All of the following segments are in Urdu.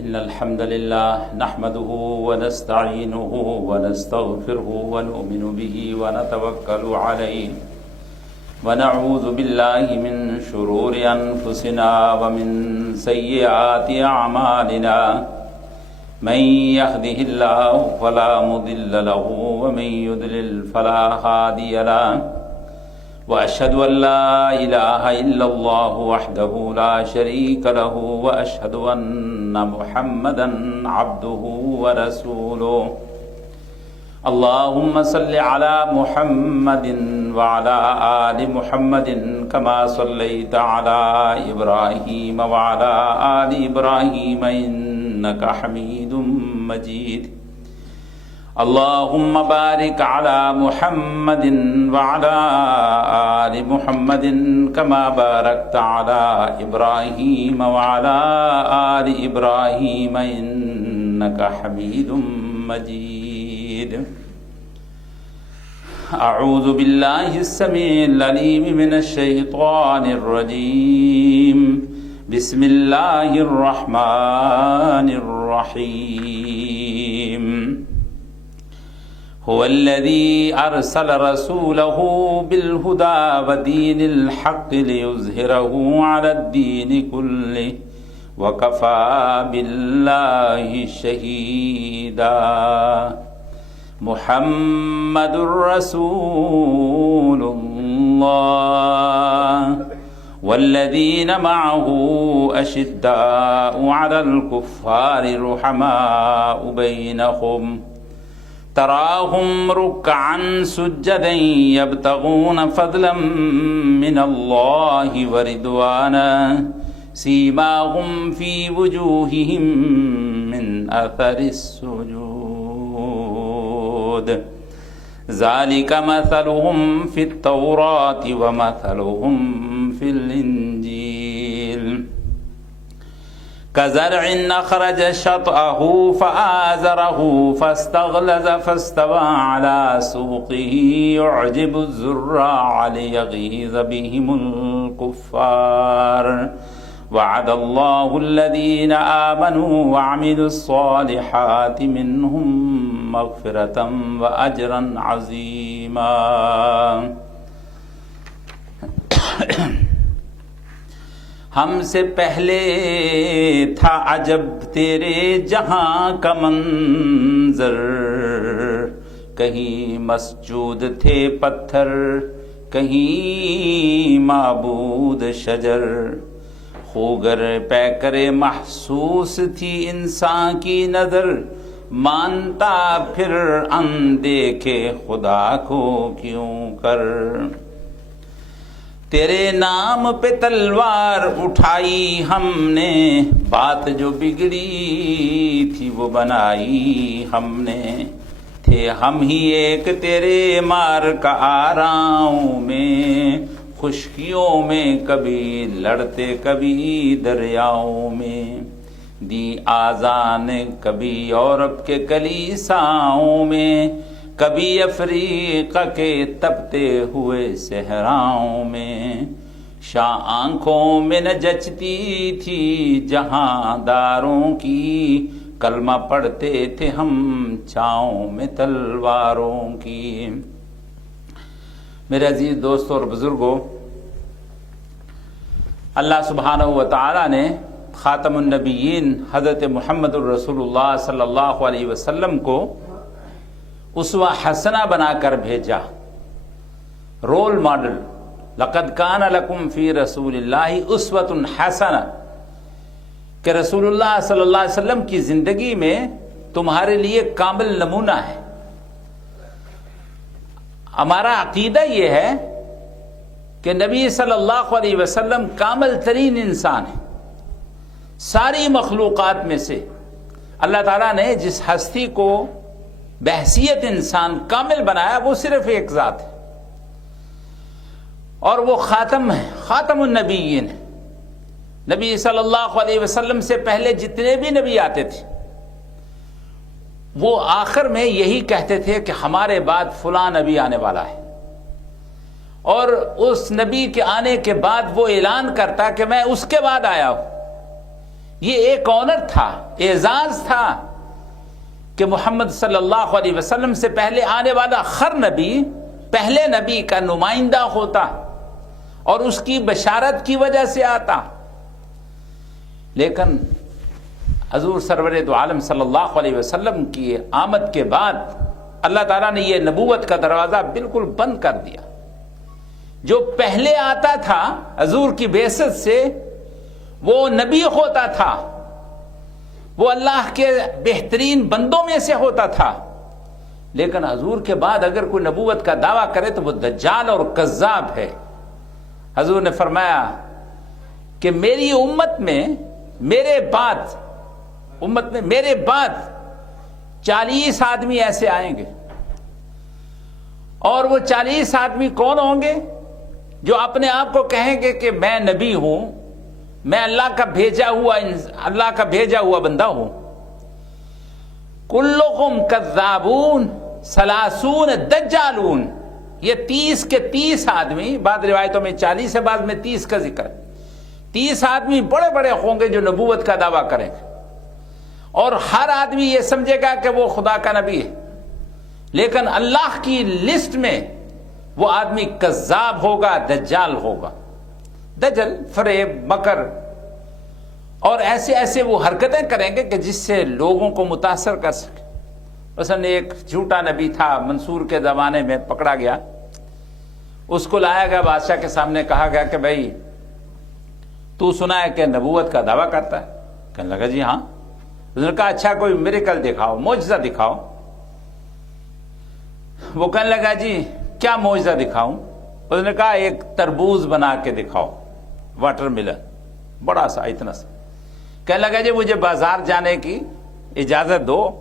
إن الحمد لله نحمده ونستعينه ونستغفره ونؤمن به ونتوكل عليه ونعوذ بالله من شرور أنفسنا ومن سيئات أعمالنا من يهده الله فلا مضل له ومن يضلل فلا هادي له وأشهد أن لا إله إلا الله وحده لا شريك له وأشهد أن محمدا عبده ورسوله اللهم صل على محمد وعلى آل محمد كما صليت على إبراهيم وعلى آل إبراهيم إنك حميد مجيد اللهم بارك على محمد وعلى آل محمد كما باركت على إبراهيم وعلى آل إبراهيم إنك حميد مجيد أعوذ بالله السميع العليم من الشيطان الرجيم بسم الله الرحمن الرحيم هو الذي أرسل رسوله بالهدى ودين الحق ليظهره على الدين كله وكفى بالله شهيدا محمد رسول الله والذين معه أشداء على الكفار رحماء بينهم تراهم ركعا سجدا يبتغون فضلا من الله ورضوانا سيماهم في وجوههم من أثر السجود ذلك مثلهم في التوراة ومثلهم في الإنجيل كزرع أخرج شطأه فآزره فاستغلظ فاستوى على سوقه يعجب الزراع ليغيظ بهم الكفار وعد الله الذين آمنوا وعملوا الصالحات منهم مغفرة وأجرا عظيما ہم سے پہلے تھا عجب تیرے جہاں کا منظر کہیں مسجود تھے پتھر کہیں معبود شجر خوگر پیکر محسوس تھی انسان کی نظر مانتا پھر اندیکھے خدا کو کیوں کر تیرے نام پہ تلوار اٹھائی ہم نے بات جو بگڑی تھی وہ بنائی ہم نے تھے ہم ہی ایک تیرے مار کا آراؤں میں خشکیوں میں کبھی لڑتے کبھی دریاؤں میں دی آذان کبھی یورپ کے کلیساؤں میں کبھی افریقہ کے تپتے ہوئے صحراؤں میں شاہ آنکھوں میں نہ جچتی تھی جہاں داروں کی کلمہ پڑھتے تھے ہم چھاؤں میں تلواروں کی میرے عزیز دوستوں اور بزرگوں اللہ سبحانہ و تعالی نے خاتم النبیین حضرت محمد الرسول اللہ صلی اللہ علیہ وسلم کو اسوہ حسنہ بنا کر بھیجا رول ماڈل لقد کان لکم فی رسول اللہ اسوۃ حسنہ کہ رسول اللہ صلی اللہ علیہ وسلم کی زندگی میں تمہارے لیے کامل نمونہ ہے ہمارا عقیدہ یہ ہے کہ نبی صلی اللہ علیہ وسلم کامل ترین انسان ہے ساری مخلوقات میں سے اللہ تعالیٰ نے جس ہستی کو بحیثیت انسان کامل بنایا وہ صرف ایک ذات ہے اور وہ خاتم ہے خاتم النبیین ہے نبی صلی اللہ علیہ وسلم سے پہلے جتنے بھی نبی آتے تھے وہ آخر میں یہی کہتے تھے کہ ہمارے بعد فلاں نبی آنے والا ہے اور اس نبی کے آنے کے بعد وہ اعلان کرتا کہ میں اس کے بعد آیا ہوں یہ ایک آنر تھا، اعزاز تھا کہ محمد صلی اللہ علیہ وسلم سے پہلے آنے والا ہر نبی پہلے نبی کا نمائندہ ہوتا اور اس کی بشارت کی وجہ سے آتا. لیکن حضور سرور دو عالم صلی اللہ علیہ وسلم کی آمد کے بعد اللہ تعالیٰ نے یہ نبوت کا دروازہ بالکل بند کر دیا. جو پہلے آتا تھا حضور کی بعثت سے وہ نبی ہوتا تھا، وہ اللہ کے بہترین بندوں میں سے ہوتا تھا. لیکن حضور کے بعد اگر کوئی نبوت کا دعویٰ کرے تو وہ دجال اور کذاب ہے. حضور نے فرمایا کہ میری امت میں میرے بعد 40 آدمی ایسے آئیں گے، اور وہ 40 آدمی کون ہوں گے؟ جو اپنے آپ کو کہیں گے کہ میں نبی ہوں، میں اللہ کا بھیجا ہوا بندہ ہوں. کلکم کذابون ثلاثون دجالون. یہ 30 کے 30 آدمی، بعض روایتوں میں 40 ہے، بعض میں 30 کا ذکر ہے. 30 آدمی بڑے بڑے ہوں گے جو نبوت کا دعویٰ کریں گے، اور ہر آدمی یہ سمجھے گا کہ وہ خدا کا نبی ہے. لیکن اللہ کی لسٹ میں وہ آدمی کذاب ہوگا، دجال ہوگا. دجل فریب، مکر اور ایسے وہ حرکتیں کریں گے کہ جس سے لوگوں کو متاثر کر سکے. مثلا ایک جھوٹا نبی تھا، منصور کے زمانے میں پکڑا گیا. اس کو لایا گیا بادشاہ کے سامنے، کہا گیا کہ بھائی تو سنا ہے کہ نبوت کا دعویٰ کرتا ہے؟ کہنے لگا جی ہاں. اس نے کہا اچھا کوئی میریکل دکھاؤ، معجزہ دکھاؤ. وہ کہنے لگا جی کیا معجزہ دکھاؤں؟ اس نے کہا ایک تربوز بنا کے دکھاؤ، واٹر ملن، بڑا سا اتنا سا. کہنے لگا جی مجھے بازار جانے کی اجازت دو.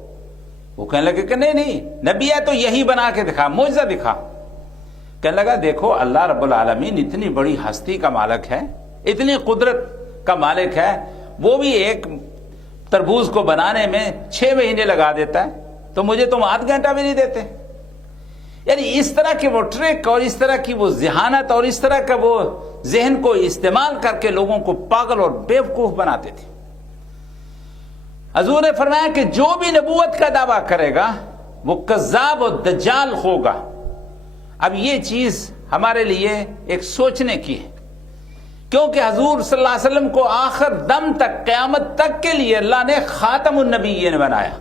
وہ کہنے لگے کہ نہیں نبی ہے تو یہی بنا کے دکھا، معجزہ دکھا. کہنے لگا دیکھو اللہ رب العالمین اتنی بڑی ہستی کا مالک ہے، اتنی قدرت کا مالک ہے، وہ بھی ایک تربوز کو بنانے میں 6 مہینے لگا دیتا ہے، تو مجھے تم آدھ گھنٹہ بھی نہیں دیتے. یعنی اس طرح کے وہ ٹرک اور اس طرح کی وہ ذہانت اور اس طرح کا وہ ذہن کو استعمال کر کے لوگوں کو پاگل اور بیوقوف بناتے تھے. حضور نے فرمایا کہ جو بھی نبوت کا دعویٰ کرے گا وہ کذاب اور دجال ہوگا. اب یہ چیز ہمارے لیے ایک سوچنے کی ہے، کیونکہ حضور صلی اللہ علیہ وسلم کو آخر دم تک، قیامت تک کے لیے اللہ نے خاتم النبیین بنایا.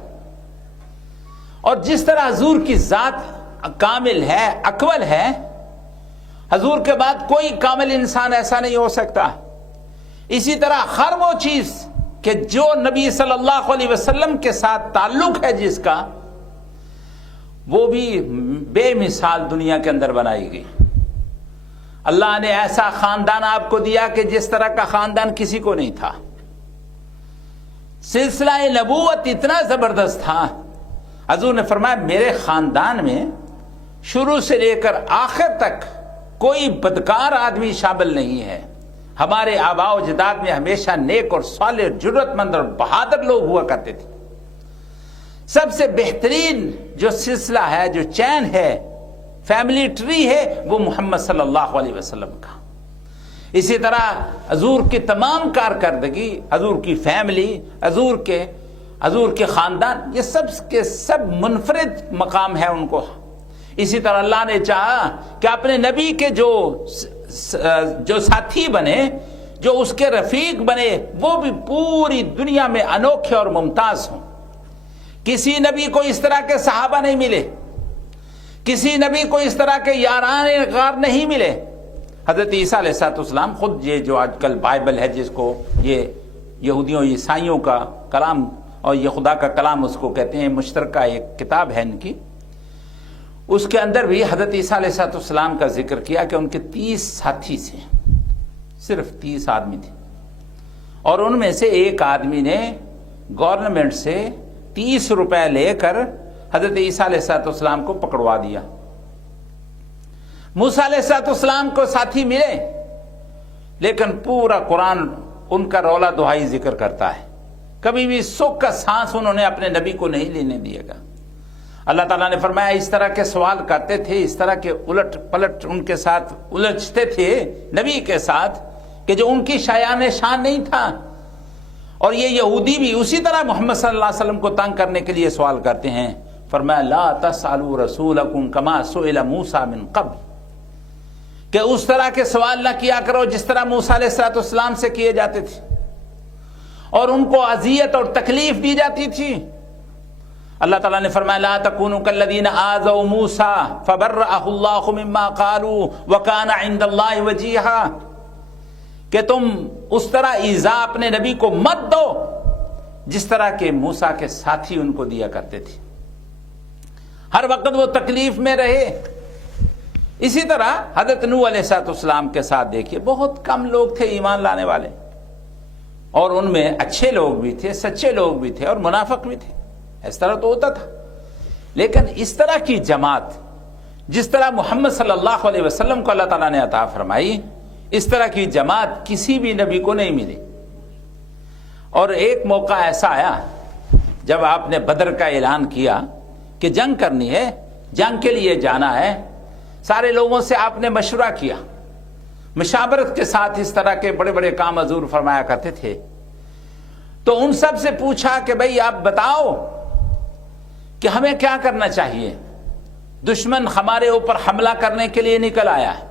اور جس طرح حضور کی ذات کامل ہے، اکمل ہے، حضور کے بعد کوئی کامل انسان ایسا نہیں ہو سکتا. اسی طرح ہر وہ چیز کہ جو نبی صلی اللہ علیہ وسلم کے ساتھ تعلق ہے جس کا، وہ بھی بے مثال دنیا کے اندر بنائی گئی. اللہ نے ایسا خاندان آپ کو دیا کہ جس طرح کا خاندان کسی کو نہیں تھا. سلسلہ نبوت اتنا زبردست تھا، حضور نے فرمایا میرے خاندان میں شروع سے لے کر آخر تک کوئی بدکار آدمی شامل نہیں ہے. ہمارے آباء و اجداد میں ہمیشہ نیک اور صالح، جرت مند اور بہادر لوگ ہوا کرتے تھے. سب سے بہترین جو سلسلہ ہے، جو چین ہے، فیملی ٹری ہے، وہ محمد صلی اللہ علیہ وسلم کا. اسی طرح حضور کی تمام کارکردگی، حضور کی فیملی، حضور کے خاندان، یہ سب کے سب منفرد مقام ہے ان کو. اسی طرح اللہ نے چاہا کہ اپنے نبی کے جو ساتھی بنے، جو اس کے رفیق بنے، وہ بھی پوری دنیا میں انوکھے اور ممتاز ہوں. کسی نبی کو اس طرح کے صحابہ نہیں ملے، کسی نبی کو اس طرح کے یاران غار نہیں ملے. حضرت عیسیٰ علیہ السلام خود، یہ جو آج کل بائبل ہے جس کو یہ یہودیوں عیسائیوں کا کلام اور یہ خدا کا کلام اس کو کہتے ہیں، مشترکہ ایک کتاب ہے ان کی، اس کے اندر بھی حضرت عیسیٰ علیہ السلام کا ذکر کیا کہ ان کے 30 ساتھی تھے، صرف 30 آدمی تھے، اور ان میں سے ایک آدمی نے گورنمنٹ سے 30 روپے لے کر حضرت عیسیٰ علیہ السلام کو پکڑوا دیا. موسیٰ علیہ السلام کو ساتھی ملے، لیکن پورا قرآن ان کا رولا دہائی ذکر کرتا ہے. کبھی بھی سکھ کا سانس انہوں نے اپنے نبی کو نہیں لینے دیا گا. اللہ تعالیٰ نے فرمایا اس طرح کے سوال کرتے تھے، اس طرح کے الٹ پلٹ ان کے ساتھ الجھتے تھے نبی کے ساتھ کہ جو ان کی شایان شان نہیں تھا. اور یہ یہودی بھی اسی طرح محمد صلی اللہ علیہ وسلم کو تنگ کرنے کے لیے سوال کرتے ہیں. فرمایا لا تسألوا رسولکم کما سئل موسیٰ من قبل، کہ اس طرح کے سوال نہ کیا کرو جس طرح موسیٰ علیہ السلام سے کیے جاتے تھے اور ان کو اذیت اور تکلیف دی جاتی تھی. اللہ تعالیٰ نے فرمایا لا تکونوا کالذین آذوا موسیٰ فبرأہ اللہ مما قالوا وکان عند اللہ وجیہا، کہ تم اس طرح ایذا اپنے نبی کو مت دو جس طرح کے موسیٰ کے ساتھی ان کو دیا کرتے تھے، ہر وقت وہ تکلیف میں رہے. اسی طرح حضرت نوح علیہ السلام کے ساتھ دیکھیے، بہت کم لوگ تھے ایمان لانے والے، اور ان میں اچھے لوگ بھی تھے، سچے لوگ بھی تھے اور منافق بھی تھے. اس طرح تو ہوتا تھا. لیکن اس طرح کی جماعت جس طرح محمد صلی اللہ علیہ وسلم کو اللہ تعالیٰ نے عطا فرمائی، اس طرح کی جماعت کسی بھی نبی کو نہیں ملی. اور ایک موقع ایسا آیا جب آپ نے بدر کا اعلان کیا کہ جنگ کرنی ہے، جنگ کے لیے جانا ہے، سارے لوگوں سے آپ نے مشورہ کیا، مشاورت کے ساتھ اس طرح کے بڑے بڑے کام حضور فرمایا کرتے تھے. تو ان سب سے پوچھا کہ بھئی آپ بتاؤ کہ ہمیں کیا کرنا چاہیے. دشمن ہمارے اوپر حملہ کرنے کے لیے نکل آیا ہے،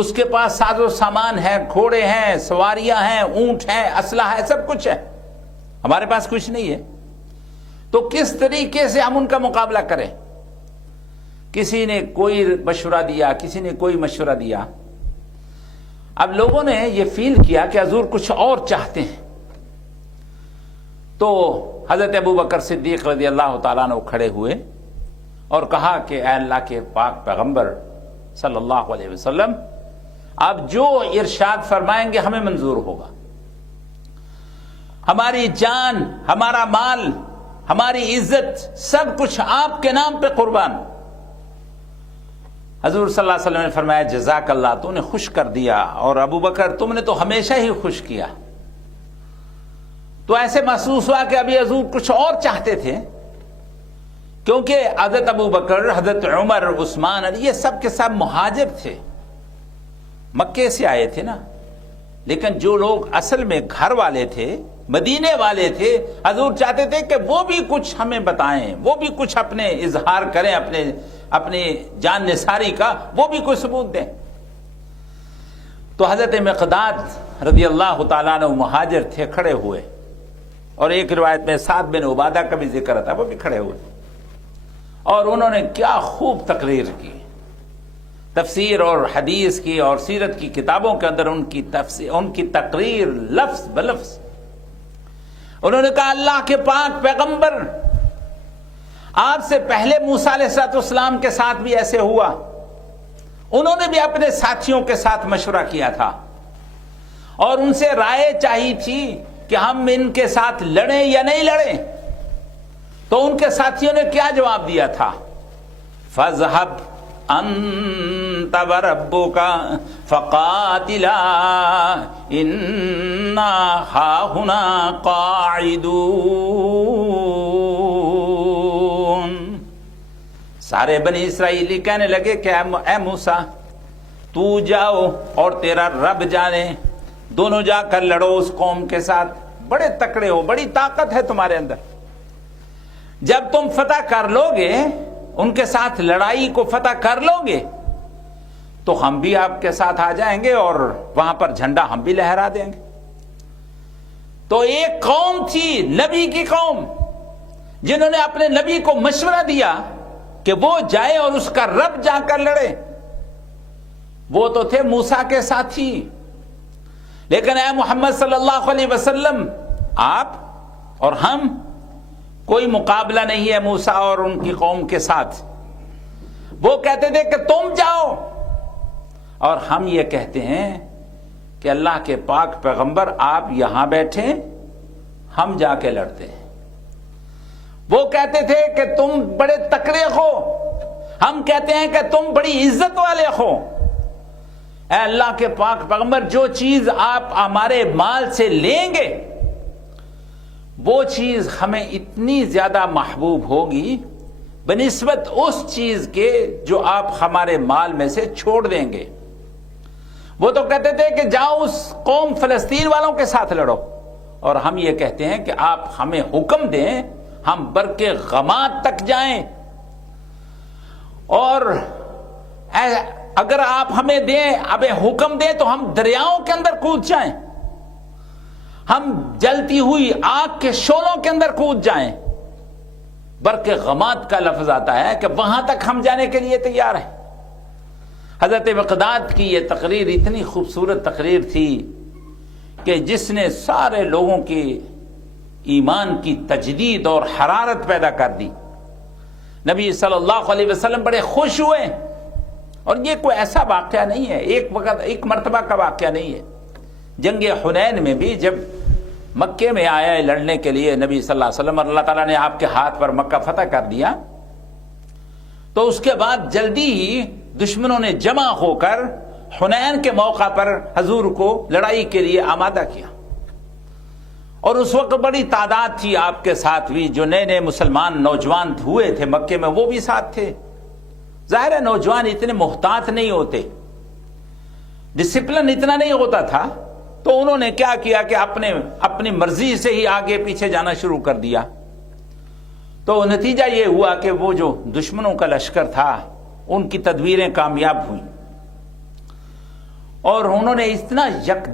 اس کے پاس ساز و سامان ہے، گھوڑے ہیں، سواریاں ہیں، اونٹ ہیں، اسلحہ ہے، سب کچھ ہے، ہمارے پاس کچھ نہیں ہے. تو کس طریقے سے ہم ان کا مقابلہ کریں؟ کسی نے کوئی مشورہ دیا، کسی نے کوئی مشورہ دیا. اب لوگوں نے یہ فیل کیا کہ حضور کچھ اور چاہتے ہیں. تو حضرت ابوبکر صدیق رضی اللہ تعالیٰ عنہ کھڑے ہوئے اور کہا کہ اے اللہ کے پاک پیغمبر صلی اللہ علیہ وسلم، آپ جو ارشاد فرمائیں گے ہمیں منظور ہوگا. ہماری جان، ہمارا مال، ہماری عزت، سب کچھ آپ کے نام پہ قربان. حضور صلی اللہ علیہ وسلم نے فرمایا جزاک اللہ، تو نے خوش کر دیا، اور ابوبکر تم نے تو ہمیشہ ہی خوش کیا. تو ایسے محسوس ہوا کہ ابھی حضور کچھ اور چاہتے تھے، کیونکہ حضرت ابوبکر، حضرت عمر، عثمان، یہ سب کے سب مہاجر تھے، مکے سے آئے تھے نا. لیکن جو لوگ اصل میں گھر والے تھے، مدینے والے تھے، حضور چاہتے تھے کہ وہ بھی کچھ ہمیں بتائیں، وہ بھی کچھ اپنے اظہار کریں، اپنے جان نثاری کا وہ بھی کوئی ثبوت دیں. تو حضرت مقداد رضی اللہ تعالیٰ عنہ مہاجر تھے، کھڑے ہوئے، اور ایک روایت میں سعد بن عبادہ کا بھی ذکر تھا، وہ بھی کھڑے ہوئے، اور انہوں نے کیا خوب تقریر کی، تفسیر اور حدیث کی اور سیرت کی کتابوں کے اندر ان کی تقریر لفظ بلفظ. انہوں نے کہا اللہ کے پاک پیغمبر، آپ سے پہلے موسیٰ علیہ السلام کے ساتھ بھی ایسے ہوا، انہوں نے بھی اپنے ساتھیوں کے ساتھ مشورہ کیا تھا اور ان سے رائے چاہی تھی کہ ہم ان کے ساتھ لڑیں یا نہیں لڑیں. تو ان کے ساتھیوں نے کیا جواب دیا تھا؟ فَاذْهَبْ أَنْتَ وَرَبُّكَ فَقَاتِلَا إِنَّا هَاهُنَا قَاعِدُونَ. سارے بنی اسرائیلی کہنے لگے کہ اے موسیٰ، تو جاؤ اور تیرا رب جانے، دونوں جا کر لڑو اس قوم کے ساتھ، بڑے تکڑے ہو، بڑی طاقت ہے تمہارے اندر. جب تم فتح کر لو گے، ان کے ساتھ لڑائی کو فتح کر لو گے، تو ہم بھی آپ کے ساتھ آ جائیں گے اور وہاں پر جھنڈا ہم بھی لہرا دیں گے. تو ایک قوم تھی، نبی کی قوم، جنہوں نے اپنے نبی کو مشورہ دیا کہ وہ جائے اور اس کا رب جا کر لڑے. وہ تو تھے موسیٰ کے ساتھی. لیکن اے محمد صلی اللہ علیہ وسلم، آپ اور ہم، کوئی مقابلہ نہیں ہے موسیٰ اور ان کی قوم کے ساتھ. وہ کہتے تھے کہ تم جاؤ، اور ہم یہ کہتے ہیں کہ اللہ کے پاک پیغمبر آپ یہاں بیٹھیں، ہم جا کے لڑتے ہیں. وہ کہتے تھے کہ تم بڑے تکڑے ہو، ہم کہتے ہیں کہ تم بڑی عزت والے ہو. اے اللہ کے پاک پیغمبر، جو چیز آپ ہمارے مال سے لیں گے وہ چیز ہمیں اتنی زیادہ محبوب ہوگی بنسبت اس چیز کے جو آپ ہمارے مال میں سے چھوڑ دیں گے. وہ تو کہتے تھے کہ جاؤ اس قوم فلسطین والوں کے ساتھ لڑو، اور ہم یہ کہتے ہیں کہ آپ ہمیں حکم دیں ہم برق غماد تک جائیں، اور اگر آپ ہمیں دیں اب حکم دیں تو ہم دریاؤں کے اندر کود جائیں، ہم جلتی ہوئی آگ کے شعلوں کے اندر کود جائیں۔ برق غماد کا لفظ آتا ہے کہ وہاں تک ہم جانے کے لیے تیار ہیں۔ حضرت مقداد کی یہ تقریر اتنی خوبصورت تقریر تھی کہ جس نے سارے لوگوں کی ایمان کی تجدید اور حرارت پیدا کر دی۔ نبی صلی اللہ علیہ وسلم بڑے خوش ہوئے، اور یہ کوئی ایسا واقعہ نہیں ہے، ایک مرتبہ کا واقعہ نہیں ہے۔ جنگ حنین میں بھی جب مکے میں آیا لڑنے کے لیے نبی صلی اللہ علیہ وسلم، اور اللہ تعالیٰ نے آپ کے ہاتھ پر مکہ فتح کر دیا، تو اس کے بعد جلدی ہی دشمنوں نے جمع ہو کر حنین کے موقع پر حضور کو لڑائی کے لیے آمادہ کیا، اور اس وقت بڑی تعداد تھی آپ کے ساتھ بھی، جو نئے نئے مسلمان نوجوان ہوئے تھے مکے میں وہ بھی ساتھ تھے۔ ظاہر ہے نوجوان اتنے محتاط نہیں ہوتے، ڈسپلن اتنا نہیں ہوتا تھا، تو انہوں نے کیا کیا کہ اپنی مرضی سے ہی آگے پیچھے جانا شروع کر دیا۔ تو نتیجہ یہ ہوا کہ وہ جو دشمنوں کا لشکر تھا ان کی تدبیریں کامیاب ہوئیں، اور انہوں نے اتنا یک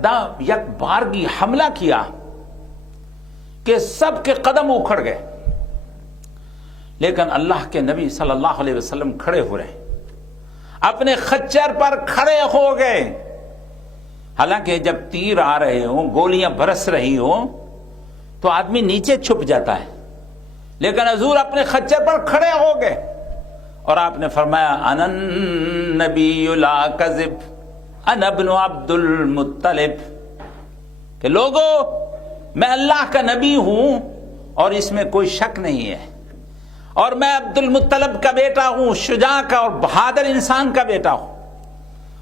بارگی حملہ کیا کہ سب کے قدم اکھڑ گئے، لیکن اللہ کے نبی صلی اللہ علیہ وسلم کھڑے ہو رہے، اپنے خچر پر کھڑے ہو گئے۔ حالانکہ جب تیر آ رہے ہوں، گولیاں برس رہی ہوں تو آدمی نیچے چھپ جاتا ہے، لیکن حضور اپنے خچر پر کھڑے ہو گئے، اور آپ نے فرمایا انا النبی لا کذب انا ابن عبد المطلب، کہ لوگو میں اللہ کا نبی ہوں اور اس میں کوئی شک نہیں ہے، اور میں عبد المطلب کا بیٹا ہوں، شجاع کا اور بہادر انسان کا بیٹا ہوں۔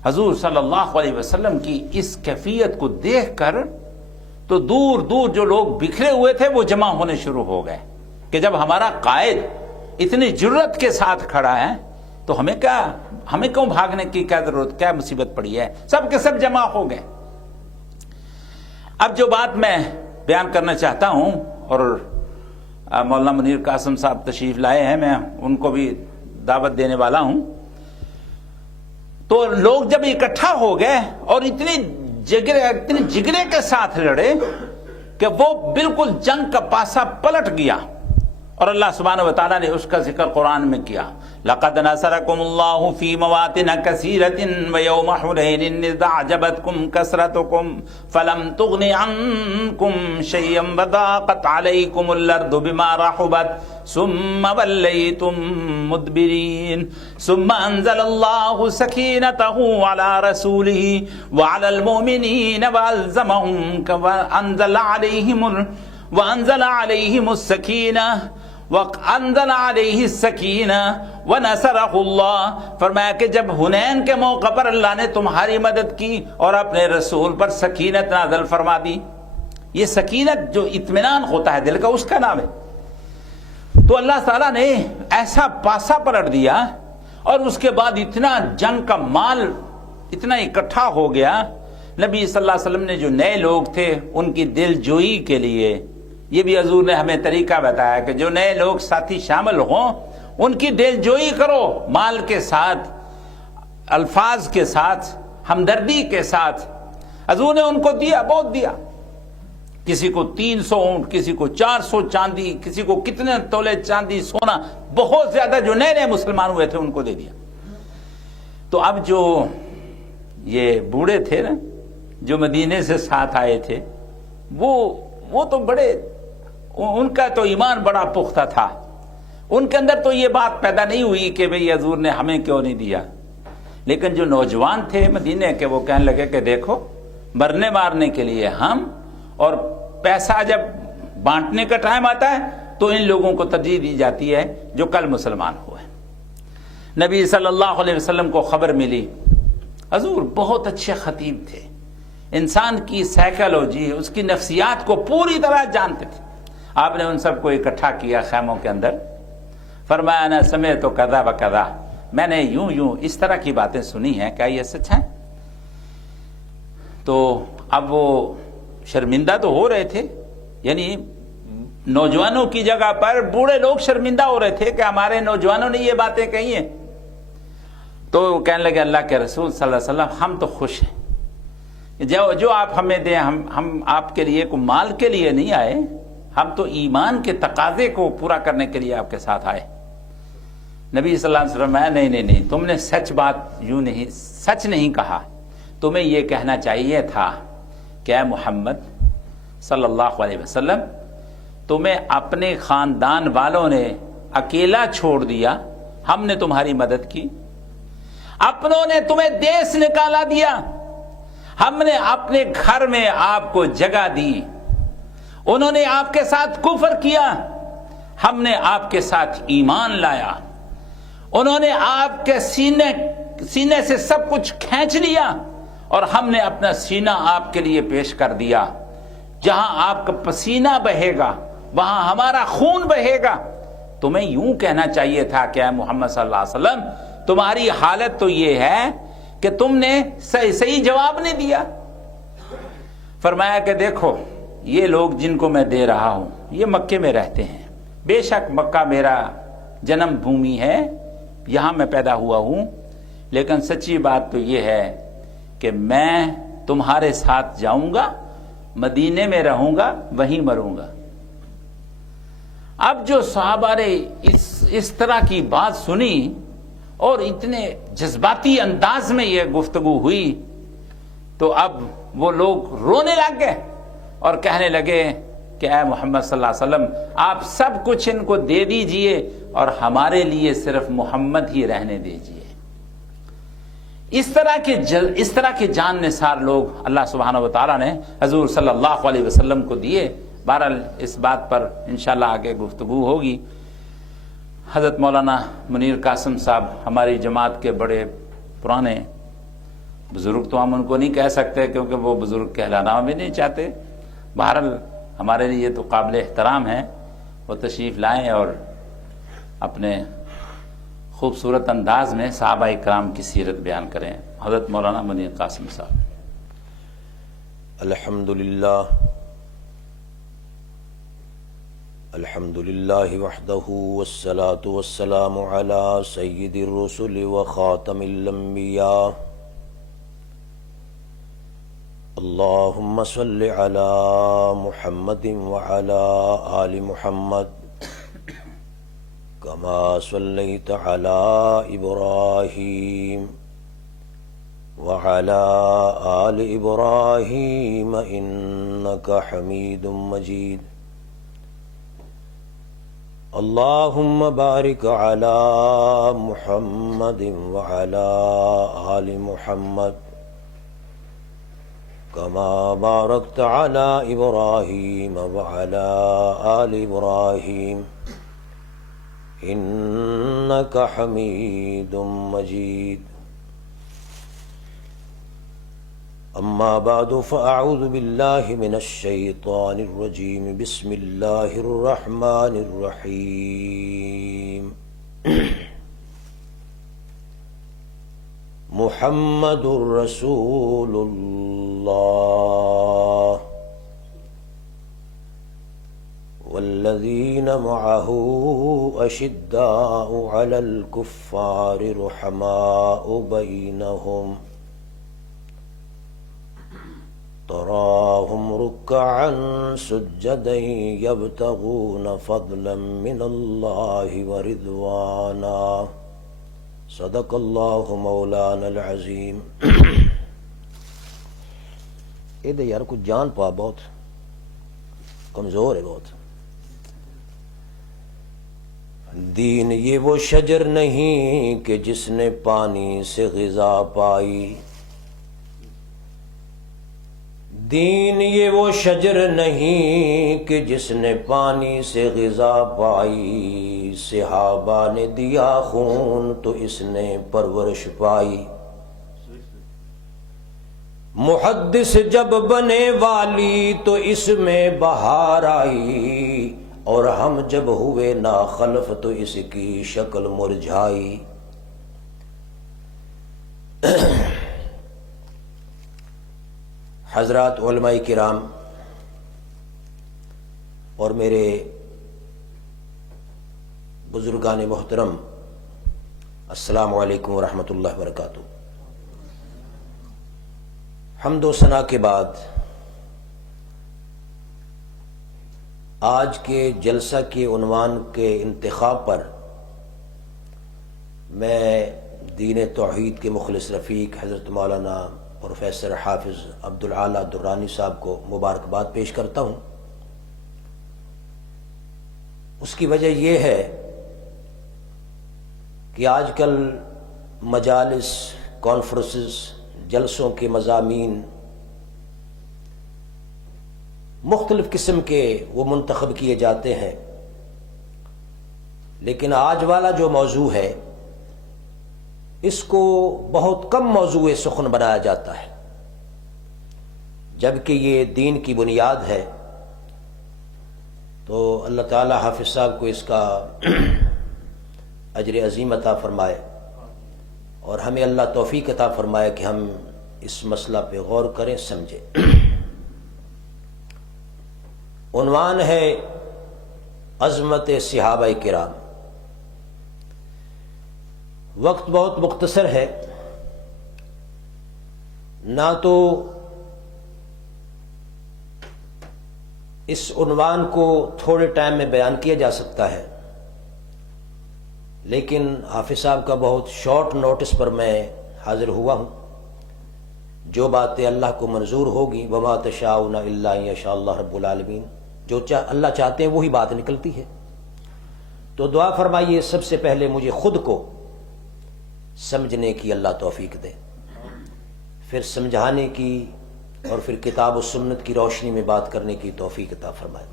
حضور صلی اللہ علیہ وسلم کی اس کیفیت کو دیکھ کر تو دور دور جو لوگ بکھرے ہوئے تھے وہ جمع ہونے شروع ہو گئے کہ جب ہمارا قائد اتنی جرت کے ساتھ کھڑا ہے تو ہمیں کیوں بھاگنے کی کیا ضرورت، کیا مصیبت پڑی ہے؟ سب کے سب جمع ہو گئے۔ اب جو بات میں بیان کرنا چاہتا ہوں، اور مولانا منیر قاسم صاحب تشریف لائے ہیں، میں ان کو بھی دعوت دینے والا ہوں، تو لوگ جب اکٹھا ہو گئے اور اتنی جگرے کے ساتھ لڑے کہ وہ بالکل جنگ کا پاسا پلٹ گیا، اور اللہ سبحانہ وتعالیٰ نے اس کا ذکر قرآن میں کیا۔ لَقَدْ نَصَرَكُمُ اللَّهُ فِي مَوَاطِنَ كَثِيرَةٍ وَيَوْمَ حُنَيْنٍ إِذْ أَعْجَبَتْكُمْ كَثْرَتُكُمْ فَلَمْ تُغْنِ عَنكُمْ شَيْئًا وَضَاقَتْ عَلَيْكُمُ الْأَرْضُ بِمَا رَحُبَتْ ثُمَّ وَلَّيْتُمْ مُدْبِرِينَ ثُمَّ أَنزَلَ اللَّهُ سَكِينَتَهُ عَلَى رَسُولِهِ وَعَلَى الْمُؤْمِنِينَ وَأَنزَلَ عَلَيْهِمُ السَّكِينَةَ وَنَصَرَهُ اللَّهُ، فرمایا کہ جب حنین کے موقع پر اللہ نے تمہاری مدد کی اور اپنے رسول پر سکینت نازل فرما دی۔ یہ سکینت جو اطمینان ہوتا ہے دل کا، اس کا نام ہے۔ تو اللہ تعالیٰ نے ایسا پاسا پلٹ دیا، اور اس کے بعد اتنا جنگ کا مال اتنا اکٹھا ہو گیا، نبی صلی اللہ علیہ وسلم نے جو نئے لوگ تھے ان کی دل جوئی کے لیے، یہ بھی حضور نے ہمیں طریقہ بتایا کہ جو نئے لوگ ساتھی شامل ہوں ان کی دل جوئی کرو، مال کے ساتھ، الفاظ کے ساتھ، ہمدردی کے ساتھ۔ حضور نے ان کو دیا، بہت دیا، کسی کو 300 اونٹ، کسی کو 400 چاندی، کسی کو کتنے تولے چاندی سونا، بہت زیادہ جو نئے نئے مسلمان ہوئے تھے ان کو دے دیا۔ تو اب جو یہ بوڑھے تھے نا، جو مدینے سے ساتھ آئے تھے، وہ تو بڑے، ان کا تو ایمان بڑا پختہ تھا، ان کے اندر تو یہ بات پیدا نہیں ہوئی کہ بھئی حضور نے ہمیں کیوں نہیں دیا۔ لیکن جو نوجوان تھے مدینے کے، وہ کہنے لگے کہ دیکھو، مرنے مارنے کے لیے ہم، اور پیسہ جب بانٹنے کا ٹائم آتا ہے تو ان لوگوں کو ترجیح دی جاتی ہے جو کل مسلمان ہوئے۔ نبی صلی اللہ علیہ وسلم کو خبر ملی، حضور بہت اچھے خطیب تھے، انسان کی سائیکالوجی، اس کی نفسیات کو پوری طرح جانتے تھے۔ آپ نے ان سب کو اکٹھا کیا خیموں کے اندر، فرمایا انا سمعت کذا و کذا، میں نے یوں اس طرح کی باتیں سنی ہیں، کیا یہ سچ ہے؟ تو اب وہ شرمندہ تو ہو رہے تھے، یعنی نوجوانوں کی جگہ پر بوڑھے لوگ شرمندہ ہو رہے تھے کہ ہمارے نوجوانوں نے یہ باتیں کہی ہیں. تو وہ کہنے لگے اللہ کے رسول صلی اللہ علیہ وسلم ہم تو خوش ہیں, جو آپ ہمیں دیں, ہم آپ کے لیے کوئی مال کے لیے نہیں آئے, ہم تو ایمان کے تقاضے کو پورا کرنے کے لیے آپ کے ساتھ آئے. نبی صلی اللہ علیہ وسلم نہیں, تم نے سچ نہیں کہا. تمہیں یہ کہنا چاہیے تھا کہ اے محمد صلی اللہ علیہ وسلم, تمہیں اپنے خاندان والوں نے اکیلا چھوڑ دیا, ہم نے تمہاری مدد کی. اپنوں نے تمہیں دیس نکالا دیا, ہم نے اپنے گھر میں آپ کو جگہ دی. انہوں نے آپ کے ساتھ کفر کیا, ہم نے آپ کے ساتھ ایمان لایا. انہوں نے آپ کے سینے سے سب کچھ کھینچ لیا اور ہم نے اپنا سینہ آپ کے لیے پیش کر دیا. جہاں آپ کا پسینہ بہے گا وہاں ہمارا خون بہے گا. تمہیں یوں کہنا چاہیے تھا کہ اے محمد صلی اللہ علیہ وسلم, تمہاری حالت تو یہ ہے کہ تم نے صحیح جواب نہیں دیا. فرمایا کہ دیکھو, یہ لوگ جن کو میں دے رہا ہوں یہ مکے میں رہتے ہیں. بے شک مکہ میرا جنم بھومی ہے, یہاں میں پیدا ہوا ہوں, لیکن سچی بات تو یہ ہے کہ میں تمہارے ساتھ جاؤں گا, مدینے میں رہوں گا, وہیں مروں گا. اب جو صحابہ نے اس طرح کی بات سنی اور اتنے جذباتی انداز میں یہ گفتگو ہوئی, تو اب وہ لوگ رونے لگ گئے اور کہنے لگے کہ اے محمد صلی اللہ علیہ وسلم, آپ سب کچھ ان کو دے دیجئے اور ہمارے لیے صرف محمد ہی رہنے دیجئے. اس طرح کے جان نثار لوگ اللہ سبحانہ و تعالیٰ نے حضور صلی اللہ علیہ وسلم کو دیے. بہرحال اس بات پر انشاءاللہ آگے گفتگو ہوگی. حضرت مولانا منیر قاسم صاحب ہماری جماعت کے بڑے پرانے بزرگ, تو ہم ان کو نہیں کہہ سکتے کیونکہ وہ بزرگ کہلانا بھی نہیں چاہتے. بہرحال ہمارے لیے تو قابل احترام ہیں, وہ تشریف لائیں اور اپنے خوبصورت انداز میں صحابہ کرام کی سیرت بیان کریں. حضرت مولانا منیر قاسم صاحب. الحمدللہ وحدہ والصلاة والسلام علی سید الرسل وخاتم الانبیاء. اللہم صل علی محمد وعلی آل محمد کما صلیت علی ابراہیم وعلی آل ابراہیم انک حمید مجید. اللہم بارک علی محمد وعلی آل محمد کما بارکت علی ابراہیم وعلی آل ابراہیم انک حمید مجید. اما بعد فاعوذ باللہ من الشیطان الرجیم. بسم اللہ الرحمن الرحیم. محمد رسول اللہ والذین معه اشداء علی الکفار رحماء بینہم تراهم ركعا سجدا يبتغون فضلا من الله ورضوانا. صدق اللہ مولانا العظیم. یہ یار کچھ جان پا, بہت کمزور ہے بہت. دین یہ وہ شجر نہیں کہ جس نے پانی سے غذا پائی. دین یہ وہ شجر نہیں کہ جس نے پانی سے غذا پائی. صحابہ نے دیا خون تو اس نے پرورش پائی. محدث جب بنے والی تو اس میں بہار آئی, اور ہم جب ہوئے ناخلف تو اس کی شکل مرجھائی. حضرات علماء کرام, اور میرے بزرگان محترم، السلام علیکم ورحمۃ اللہ وبرکاتہ۔ حمد و ثنا کے بعد آج کے جلسہ کے عنوان کے انتخاب پر میں دین توحید کے مخلص رفیق حضرت مولانا پروفیسر حافظ عبدالعالی درانی صاحب کو مبارکباد پیش کرتا ہوں۔ اس کی وجہ یہ ہے کہ آج کل مجالس، کانفرنسز، جلسوں کے مضامین مختلف قسم کے وہ منتخب کیے جاتے ہیں، لیکن آج والا جو موضوع ہے اس کو بہت کم موضوع سخن بنایا جاتا ہے، جبکہ یہ دین کی بنیاد ہے۔ تو اللہ تعالی حافظ صاحب کو اس کا اجر عظیم عطا فرمائے، اور ہمیں اللہ توفیق عطا فرمائے کہ ہم اس مسئلہ پہ غور کریں، سمجھیں۔ عنوان ہے عظمت صحابہ کرام۔ وقت بہت مختصر ہے، نہ تو اس عنوان کو تھوڑے ٹائم میں بیان کیا جا سکتا ہے، لیکن حافظ صاحب کا بہت شارٹ نوٹس پر میں حاضر ہوا ہوں۔ جو باتیں اللہ کو منظور ہوگی، وما تشاءون الا ان یشاء اللہ رب العالمین، جو اللہ چاہتے ہیں وہی بات نکلتی ہے۔ تو دعا فرمائیے سب سے پہلے مجھے خود کو سمجھنے کی اللہ توفیق دے، پھر سمجھانے کی، اور پھر کتاب و سنت کی روشنی میں بات کرنے کی توفیق عطا فرمائے۔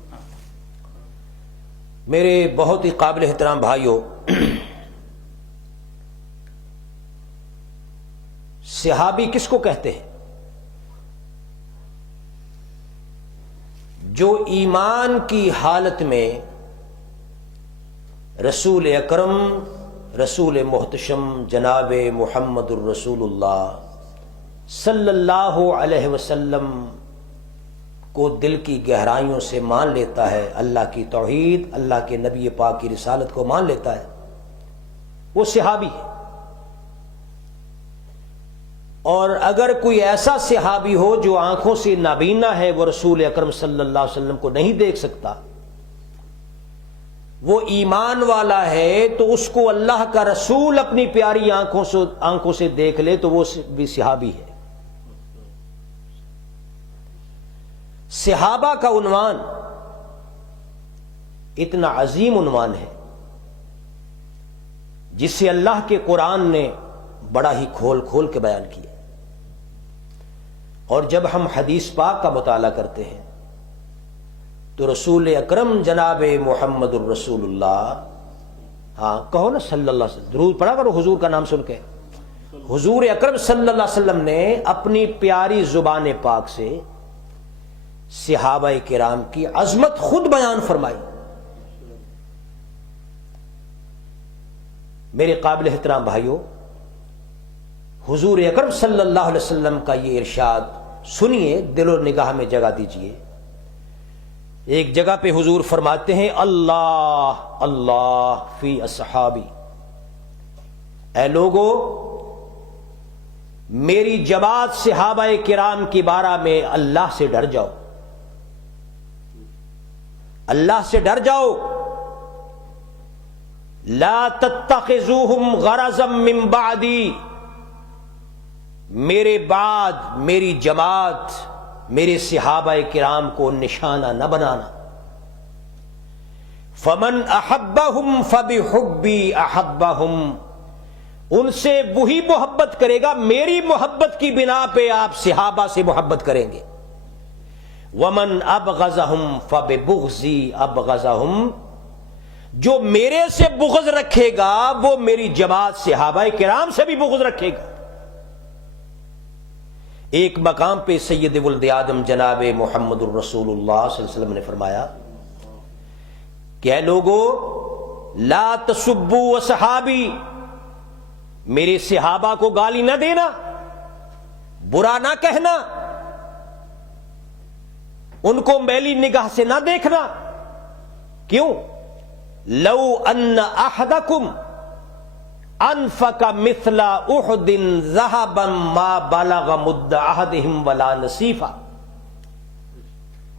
میرے بہت ہی قابل احترام بھائیوں، صحابی کس کو کہتے ہیں؟ جو ایمان کی حالت میں رسول اکرم، رسول محتشم جناب محمد الرسول اللہ صلی اللہ علیہ وسلم کو دل کی گہرائیوں سے مان لیتا ہے، اللہ کی توحید، اللہ کے نبی پاک کی رسالت کو مان لیتا ہے، وہ صحابی ہے۔ اور اگر کوئی ایسا صحابی ہو جو آنکھوں سے نابینا ہے، وہ رسول اکرم صلی اللہ علیہ وسلم کو نہیں دیکھ سکتا، وہ ایمان والا ہے، تو اس کو اللہ کا رسول اپنی پیاری آنکھوں سے دیکھ لے تو وہ بھی صحابی ہے۔ صحابہ کا عنوان اتنا عظیم عنوان ہے جسے اللہ کے قرآن نے بڑا ہی کھول کھول کے بیان کیا، اور جب ہم حدیث پاک کا مطالعہ کرتے ہیں تو رسول اکرم جناب محمد الرسول اللہ، ہاں کہو نا صلی اللہ علیہ وسلم، درود پڑھا کرو حضور کا نام سن کے۔ حضور اکرم صلی اللہ علیہ وسلم نے اپنی پیاری زبان پاک سے صحابہ کرام کی عظمت خود بیان فرمائی۔ میرے قابل احترام بھائیوں، حضور اکرم صلی اللہ علیہ وسلم کا یہ ارشاد سنیے، دل و نگاہ میں جگہ دیجئے۔ ایک جگہ پہ حضور فرماتے ہیں، اللہ اللہ فی اصحابی، اے لوگو میری جماعت صحابہ کرام کی بارہ میں اللہ سے ڈر جاؤ، اللہ سے ڈر جاؤ۔ لا تتخذوہم غرضا من بعدی، میرے بعد میری جماعت، میرے صحابہ کرام کو نشانہ نہ بنانا۔ فمن احبہم فبحبی احبہم، ان سے وہی محبت کرے گا، میری محبت کی بنا پہ آپ صحابہ سے محبت کریں گے۔ ومن ابغضہم فببغضی ابغضہم، جو میرے سے بغض رکھے گا وہ میری جماعت صحابہ کرام سے بھی بغض رکھے گا۔ ایک مقام پہ سید ولد آدم جناب محمد الرسول اللہ صلی اللہ علیہ وسلم نے فرمایا کہ اے لوگو لا تسبوا اصحابی، میرے صحابہ کو گالی نہ دینا، برا نہ کہنا، ان کو میلی نگاہ سے نہ دیکھنا۔ کیوں؟ لو ان احدکم انفق مثل احد ذهبا ما بلغ مد احدهم ولا نصیفا.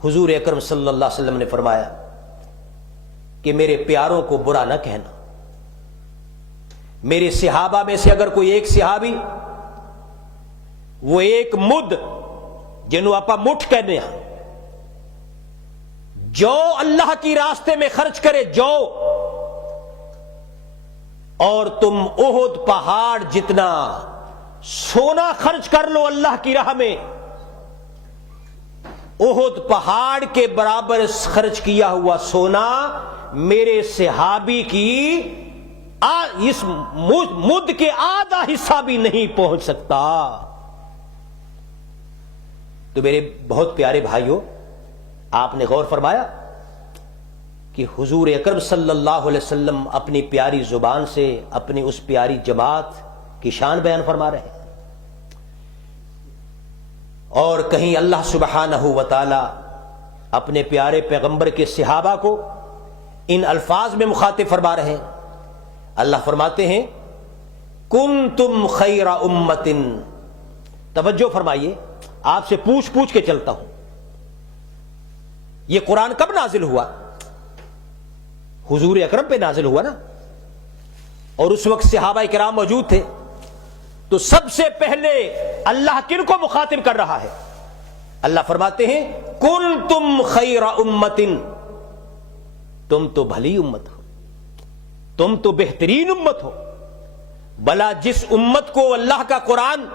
حضور اکرم صلی اللہ علیہ وسلم نے فرمایا کہ میرے پیاروں کو برا نہ کہنا. میرے صحابہ میں سے اگر کوئی ایک صحابی وہ ایک مد جنہوں آپ مٹھ کہنے ہیں جو اللہ کی راستے میں خرچ کرے جو، اور تم احد پہاڑ جتنا سونا خرچ کر لو اللہ کی راہ میں، احد پہاڑ کے برابر خرچ کیا ہوا سونا میرے صحابی کی اس مد کے آدھا حصہ بھی نہیں پہنچ سکتا. تو میرے بہت پیارے بھائیوں، آپ نے غور فرمایا کہ حضور اکرم صلی اللہ علیہ وسلم اپنی پیاری زبان سے اپنی اس پیاری جماعت کی شان بیان فرما رہے ہیں، اور کہیں اللہ سبحانہ و تعالی اپنے پیارے پیغمبر کے صحابہ کو ان الفاظ میں مخاطب فرما رہے ہیں. اللہ فرماتے ہیں کنتم خیر امت. توجہ فرمائیے، آپ سے پوچھ پوچھ کے چلتا ہوں، یہ قرآن کب نازل ہوا؟ حضور اکرم پہ نازل ہوا نا، اور اس وقت صحابہ کرام موجود تھے. تو سب سے پہلے اللہ کن کو مخاطب کر رہا ہے؟ اللہ فرماتے ہیں کنتم خیر امت. تم تو بھلی امت ہو، تم تو بہترین امت ہو. بلا جس امت کو اللہ کا قرآن،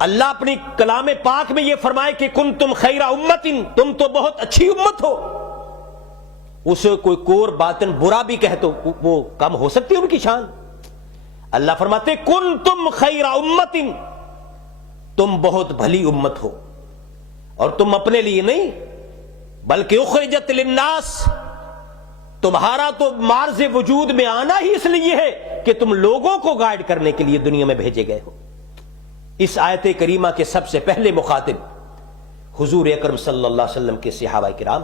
اللہ اپنی کلام پاک میں یہ فرمائے کہ کنتم خیر امت، تم تو بہت اچھی امت ہو، اسے کوئی کور باطن برا بھی کہے تو وہ کم ہو سکتی ہے ان کی شان. اللہ فرماتے کنتم خیر امت، تم بہت بھلی امت ہو. اور تم اپنے لیے نہیں بلکہ اخرجت للناس، تمہارا تو معرض وجود میں آنا ہی اس لیے ہے کہ تم لوگوں کو گائیڈ کرنے کے لیے دنیا میں بھیجے گئے ہو. اس آیت کریمہ کے سب سے پہلے مخاطب حضور اکرم صلی اللہ علیہ وسلم کے صحابہ کرام.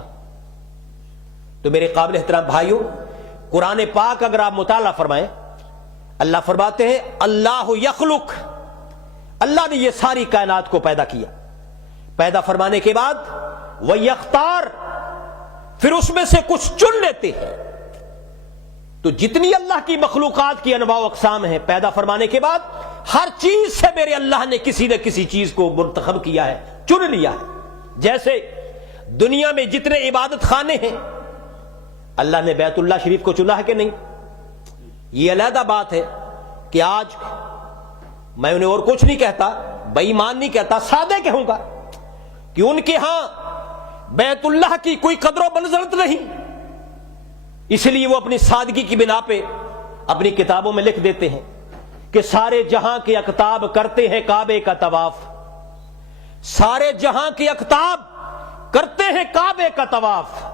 تو میرے قابل احترام بھائیوں، قرآن پاک اگر آپ مطالعہ فرمائیں، اللہ فرماتے ہیں اللہ یخلق، اللہ نے یہ ساری کائنات کو پیدا کیا. پیدا فرمانے کے بعد وہ یختار، پھر اس میں سے کچھ چن لیتے ہیں. تو جتنی اللہ کی مخلوقات کی انواع و اقسام ہیں، پیدا فرمانے کے بعد ہر چیز سے میرے اللہ نے کسی نہ کسی چیز کو منتخب کیا ہے، چن لیا ہے. جیسے دنیا میں جتنے عبادت خانے ہیں، اللہ نے بیت اللہ شریف کو چنا ہے کہ نہیں؟ یہ علیحدہ بات ہے کہ آج میں انہیں اور کچھ نہیں کہتا، بے ایمان نہیں کہتا، سادے کہوں گا کہ ان کے ہاں بیت اللہ کی کوئی قدر و منزلت نہیں، اس لیے وہ اپنی سادگی کی بنا پہ اپنی کتابوں میں لکھ دیتے ہیں کہ سارے جہاں کے اقطاب کرتے ہیں کعبے کا طواف. سارے جہاں کے اقطاب کرتے ہیں کعبے کا طواف،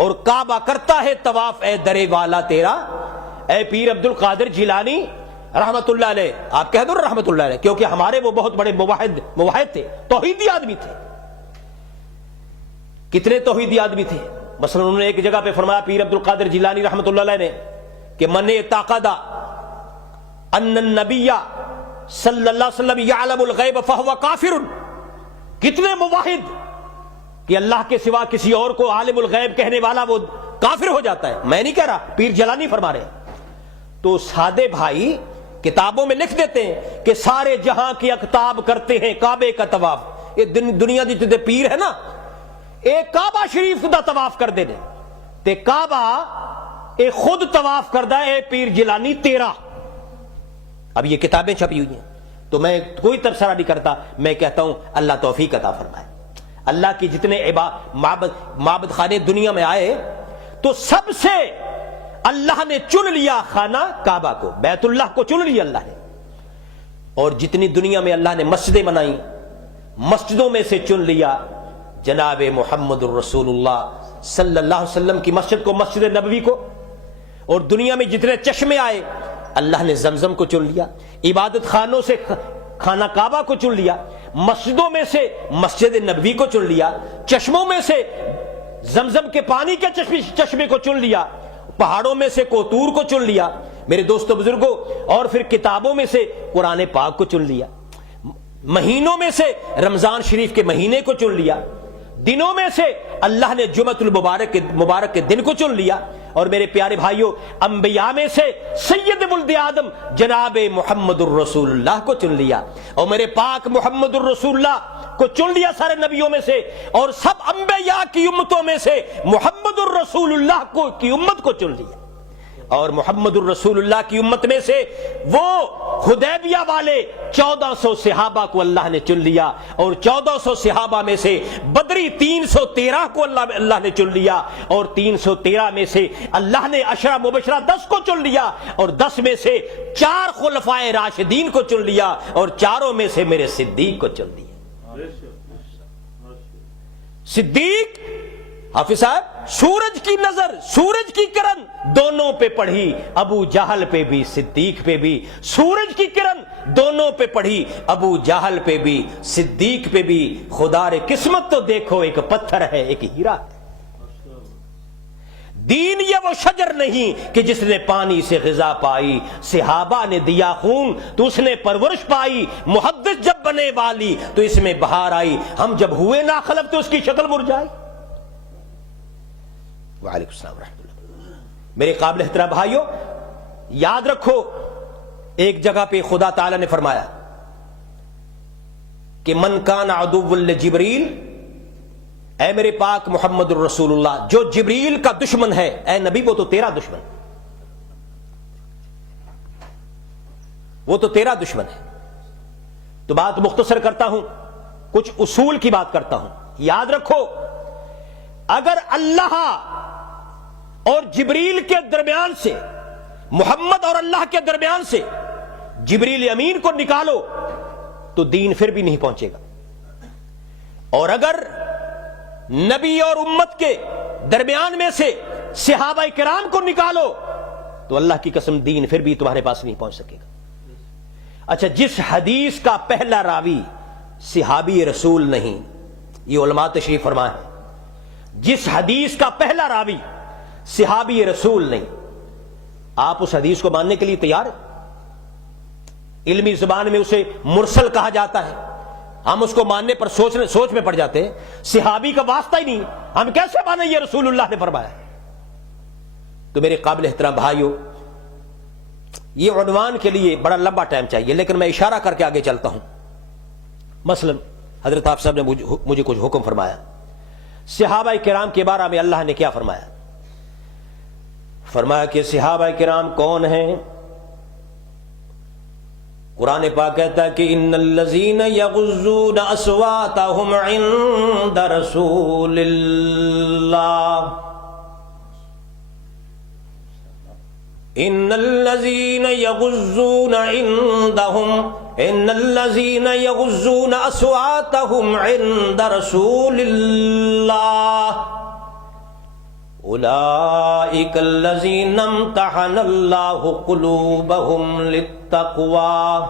اور کعبہ کرتا ہے طواف اے درے والا تیرا، اے پیر عبد القادر جیلانی رحمت اللہ علیہ. آپ کہہ دو رحمت اللہ علیہ، کیونکہ ہمارے وہ بہت بڑے موحد تھے، توحیدی آدمی تھے. کتنے توحیدی آدمی تھے؟ مثلا انہوں نے ایک جگہ پہ فرمایا پیر عبد القادر جیلانی رحمت اللہ علیہ نے کہ من اعتقد ان النبی صلی اللہ علیہ وسلم یعلم الغیب فہو کافر. کتنے موحد کہ اللہ کے سوا کسی اور کو عالم الغیب کہنے والا وہ کافر ہو جاتا ہے. میں نہیں کہہ رہا، پیر جیلانی فرما رہے ہیں. تو سادے بھائی کتابوں میں لکھ دیتے ہیں کہ سارے جہاں کے اقطاب کرتے ہیں کعبے کا طواف. یہ دنیا دی جتنے پیر ہے نا، ایک کعبہ شریف دا طواف کر دے تے کعبہ اے خود طواف کردہ اے پیر جیلانی تیرا. اب یہ کتابیں چھپی ہوئی ہیں، تو میں کوئی تبصرہ نہیں کرتا، میں کہتا ہوں اللہ توفیق عطا فرمائے. اللہ کی جتنے معبد خانے دنیا میں آئے تو سب سے اللہ نے چن لیا خانہ کعبہ کو، بیت اللہ کو چن لیا اللہ نے. اور جتنی دنیا میں اللہ نے مسجدیں بنائی، مسجدوں میں سے چن لیا جناب محمد الرسول اللہ صلی اللہ علیہ وسلم کی مسجد کو، مسجد نبوی کو. اور دنیا میں جتنے چشمے آئے اللہ نے زمزم کو چن لیا، عبادت خانوں سے خانہ کعبہ کو چن لیا، مسجدوں میں سے مسجد نبوی کو چن لیا، چشموں میں سے زمزم کے پانی کے چشمے کو چن لیا، پہاڑوں میں سے کوتور کو چن لیا میرے دوستو بزرگوں، اور پھر کتابوں میں سے قرآن پاک کو چن لیا، مہینوں میں سے رمضان شریف کے مہینے کو چن لیا، دنوں میں سے اللہ نے جمعۃ المبارک کے دن کو چن لیا، اور میرے پیارے بھائیوں انبیاء میں سے سید ولد آدم جناب محمد الرسول اللہ کو چن لیا، اور میرے پاک محمد الرسول اللہ کو چن لیا سارے نبیوں میں سے، اور سب انبیاء کی امتوں میں سے محمد الرسول اللہ کی امت کو چن لیا، اور محمد الرسول اللہ کی امت میں سے وہ حدیبیہ والے 1400 صحابہ کو اللہ نے چن لیا، اور 1400 صحابہ میں سے بدری 313 کو اللہ نے چن لیا، اور 313 میں سے اللہ نے عشرہ مبشرہ 10 کو چن لیا، اور 10 میں سے 4 خلفائے راشدین کو چن لیا، اور 4 میں سے میرے صدیق کو چن لیا۔ صدیق حافظ صاحب سورج کی نظر، سورج کی کرن دونوں پہ پڑھی، ابو جہل پہ بھی صدیق پہ بھی، سورج کی کرن دونوں پہ پڑھی، ابو جہل پہ بھی صدیق پہ بھی۔ خدا رے قسمت تو دیکھو، ایک پتھر ہے ایک ہیرا ہے۔ دین یہ وہ شجر نہیں کہ جس نے پانی سے غذا پائی، صحابہ نے دیا خون تو اس نے پرورش پائی، محدث جب بنے والی تو اس میں بہار آئی، ہم جب ہوئے ناخلف تو اس کی شکل مرجھائی۔ وعلیکم السلام ورحمۃ اللہ۔ میرے قابل احترام بھائیوں، یاد رکھو ایک جگہ پہ خدا تعالی نے فرمایا کہ من کان عدو لجبریل، اے میرے پاک محمد الرسول اللہ، جو جبریل کا دشمن ہے، اے نبی وہ تو تیرا دشمن، وہ تو تیرا دشمن ہے۔ تو بات مختصر کرتا ہوں، کچھ اصول کی بات کرتا ہوں۔ یاد رکھو اگر اللہ اور جبریل کے درمیان سے، محمد اور اللہ کے درمیان سے جبریل امین کو نکالو تو دین پھر بھی نہیں پہنچے گا، اور اگر نبی اور امت کے درمیان میں سے صحابہ کرام کو نکالو تو اللہ کی قسم دین پھر بھی تمہارے پاس نہیں پہنچ سکے گا۔ اچھا، جس حدیث کا پہلا راوی صحابی رسول نہیں، یہ علماء تشریف فرمائے ہیں، جس حدیث کا پہلا راوی صحابی رسول نہیں، آپ اس حدیث کو ماننے کے لیے تیار ہیں؟ علمی زبان میں اسے مرسل کہا جاتا ہے، ہم اس کو ماننے پر سوچ میں پڑ جاتے ہیں، صحابی کا واسطہ ہی نہیں، ہم کیسے مانیں یہ رسول اللہ نے فرمایا؟ تو میرے قابل احترام بھائیوں، یہ عنوان کے لیے بڑا لمبا ٹائم چاہیے، لیکن میں اشارہ کر کے آگے چلتا ہوں۔ مثلا حضرت آپ صاحب نے مجھے کچھ حکم فرمایا، صحابہ کرام کے بارے میں اللہ نے کیا فرمایا؟ فرمایا کہ صحابہ کرام کون ہیں؟ قرآن پاک کہتا ہے کہ ان الذین یغضون اصواتهم عند رسول اللہ، ان الذین یغضون یغضون اصواتهم عند رسول اللہ اولئک الذین امتحن اللہ قلوبهم للتقوی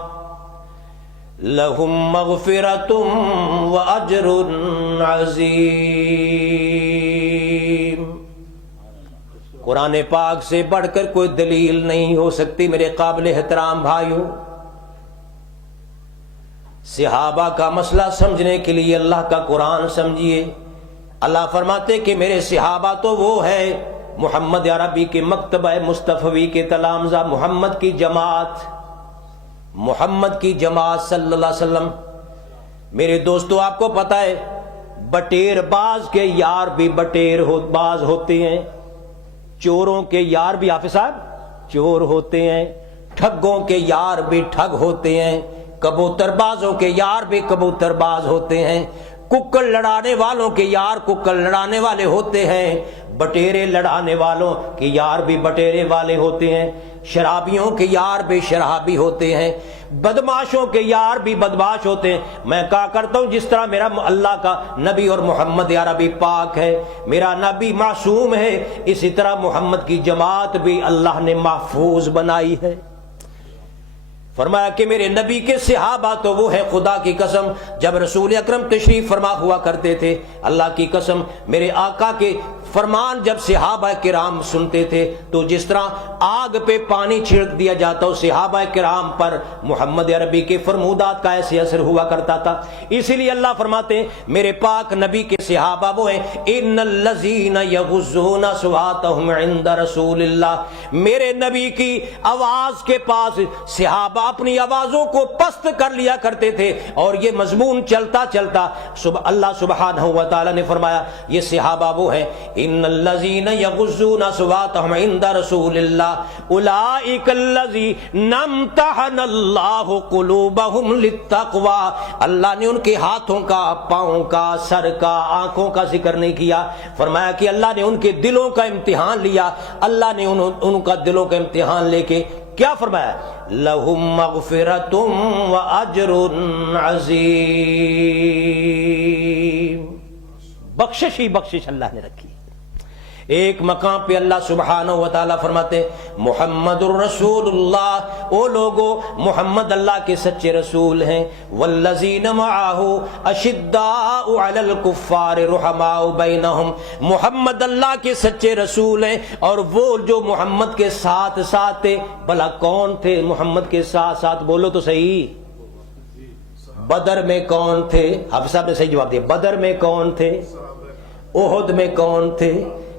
لہم مغفرۃ واجر عظیم۔ قرآن پاک سے بڑھ کر کوئی دلیل نہیں ہو سکتی میرے قابل احترام بھائیوں۔ صحابہ کا مسئلہ سمجھنے کے لیے اللہ کا قرآن سمجھیے۔ اللہ فرماتے کہ میرے صحابہ تو وہ ہے محمد عربی کے مکتبہ مصطفی کے تلامذہ، محمد کی جماعت، محمد کی جماعت صلی اللہ علیہ وسلم۔ میرے دوستو آپ کو پتہ ہے بٹیر باز کے یار بھی بٹیر باز ہوتے ہیں، چوروں کے یار بھی حافظ صاحب چور ہوتے ہیں، ٹھگوں کے یار بھی ٹھگ ہوتے ہیں، کبوتر بازوں کے یار بھی کبوتر باز ہوتے ہیں، ککڑ لڑانے والوں کے یار ککڑ لڑانے والے ہوتے ہیں، بٹیرے لڑانے والوں کے یار بھی بٹیرے والے ہوتے ہیں، شرابیوں کے یار بھی شرابی ہوتے ہیں، بدماشوں کے یار بھی بدماش ہوتے ہیں۔ میں کہا کرتا ہوں جس طرح میرا اللہ کا نبی اور محمد عربی پاک ہے، میرا نبی معصوم ہے، اسی طرح محمد کی جماعت بھی اللہ نے محفوظ بنائی ہے۔ فرمایا کہ میرے نبی کے صحابہ تو وہ ہے خدا کی قسم جب رسول اکرم تشریف فرما ہوا کرتے تھے، اللہ کی قسم میرے آقا کے فرمان جب صحابہ کرام سنتے تھے تو جس طرح آگ پہ پانی چھڑک دیا جاتا ہو، صحابہ کرام پر محمد عربی کے فرمودات کا ایسے اثر ہوا کرتا تھا۔ اسی لیے اللہ فرماتے ہیں میرے پاک نبی کے صحابہ وہ ہیں ان الذین یغضون اصواتهم عند رسول اللہ، میرے نبی کی آواز کے پاس صحابہ اپنی آوازوں کو پست کر لیا کرتے تھے، اور یہ مضمون چلتا چلتا اللہ سبحانہ و تعالی نے فرمایا یہ صحابہ وہ ہیں ان الذین یغضون اصواتهم عند رسول اللہ اولئک الذین امتحن اللہ قلوبهم للتقوی، اللہ نے ان کے ہاتھوں کا، پاؤں کا، سر کا، آنکھوں کا ذکر نہیں کیا، فرمایا کہ اللہ نے ان کے دلوں کا امتحان لیا، اللہ نے ان کا دلوں کا امتحان لے کے کیا فرمایا لہم مغفرۃ واجر عظیم، بخشش ہی بخشش اللہ نے رکھی۔ ایک مقام پہ اللہ سبحانہ و تعالیٰ فرماتے محمد الرسول اللہ، او لوگو محمد اللہ کے سچے رسول ہیں، والذین معہ اشداء علی الکفار رحماء بینہم، محمد اللہ کے سچے رسول ہیں، اور وہ جو محمد کے ساتھ ساتھ تھے، بھلا کون تھے محمد کے ساتھ ساتھ؟ بولو تو صحیح، بدر میں کون تھے؟ حافظ صاحب نے صحیح جواب دیا، بدر میں کون تھے، احد میں کون تھے،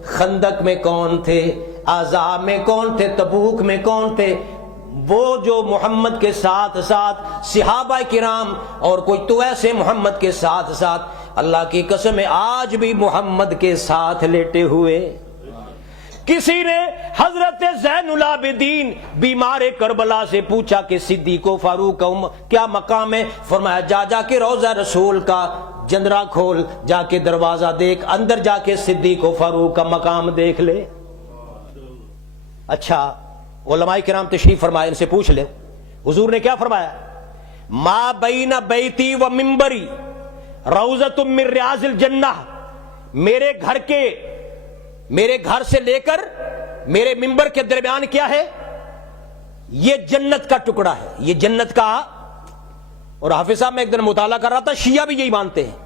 خندق میں کون تھے، احزاب میں کون تھے، تبوک میں کون تھے؟ وہ جو محمد کے ساتھ ساتھ صحابہ کرام، اور کوئی تو ایسے محمد کے ساتھ ساتھ، اللہ کی قسم ہے آج بھی محمد کے ساتھ لیٹے ہوئے۔ کسی نے حضرت زین العابدین بیمار کربلا سے پوچھا کہ صدیق و فاروق کا کیا مقام ہے؟ فرمایا جا کے روضہ رسول کا جندرا کھول، جا کے دروازہ دیکھ، اندر جا کے صدیق و فاروق کا مقام دیکھ لے۔ اچھا علماء کرام تشریف فرمائے، ان سے پوچھ لے حضور نے کیا فرمایا؟ ما بین بیتی و منبری روضۃ من ریاض الجنہ، میرے گھر سے لے کر میرے منبر کے درمیان کیا ہے؟ یہ جنت کا ٹکڑا ہے، یہ جنت کا۔ اور حافظ صاحب میں ایک دن مطالعہ کر رہا تھا، شیعہ بھی یہی مانتے ہیں،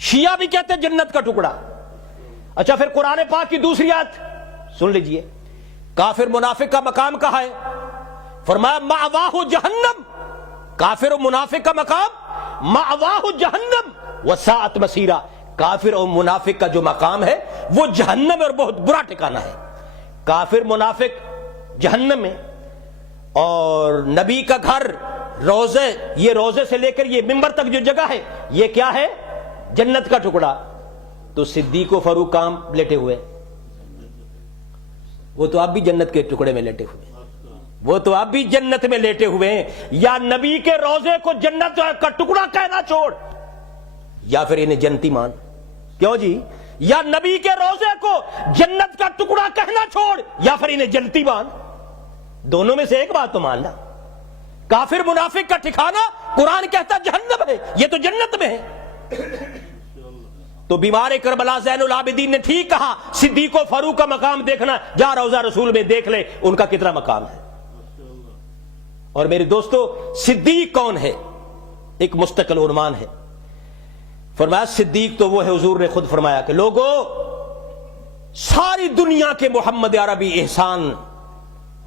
شیعہ بھی کہتے ہیں جنت کا ٹکڑا۔ اچھا پھر قرآن پاک کی دوسری آیت سن لیجئے، کافر منافق کا مقام کہاں ہے؟ فرمایا مأواہ جہنم، کافر و منافق کا مقام مأواہ جہنم وساعت مصیرا، کافر اور منافق کا جو مقام ہے وہ جہنم اور بہت برا ٹھکانہ ہے۔ کافر منافق جہنم میں، اور نبی کا گھر روزے، یہ روزے سے لے کر یہ منبر تک جو جگہ ہے یہ کیا ہے؟ جنت کا ٹکڑا۔ تو صدیق و فاروق کام لیٹے ہوئے، وہ تو اب بھی جنت کے ٹکڑے میں لیٹے ہوئے، وہ تو اب بھی جنت میں لیٹے ہوئے ہیں۔ یا نبی کے روزے کو جنت کا ٹکڑا کہنا چھوڑ، یا پھر انہیں جنتی مان۔ کیوں جی؟ یا نبی کے روزے کو جنت کا ٹکڑا کہنا چھوڑ، یا پھر انہیں جنتی مان۔ دونوں میں سے ایک بات تو ماننا۔ کافر منافق کا ٹھکانہ قرآن کہتا جہنم ہے، یہ تو جنت میں ہے۔ تو بیمار کربلا زین العابدین نے ٹھیک کہا، صدیق و فاروق کا مقام دیکھنا، جا روضہ رسول میں دیکھ لے ان کا کتنا مقام ہے۔ اور میرے دوستو صدیق کون ہے؟ ایک مستقل عنوان ہے۔ فرمایا صدیق تو وہ ہے، حضور نے خود فرمایا کہ لوگوں ساری دنیا کے محمد عربی احسان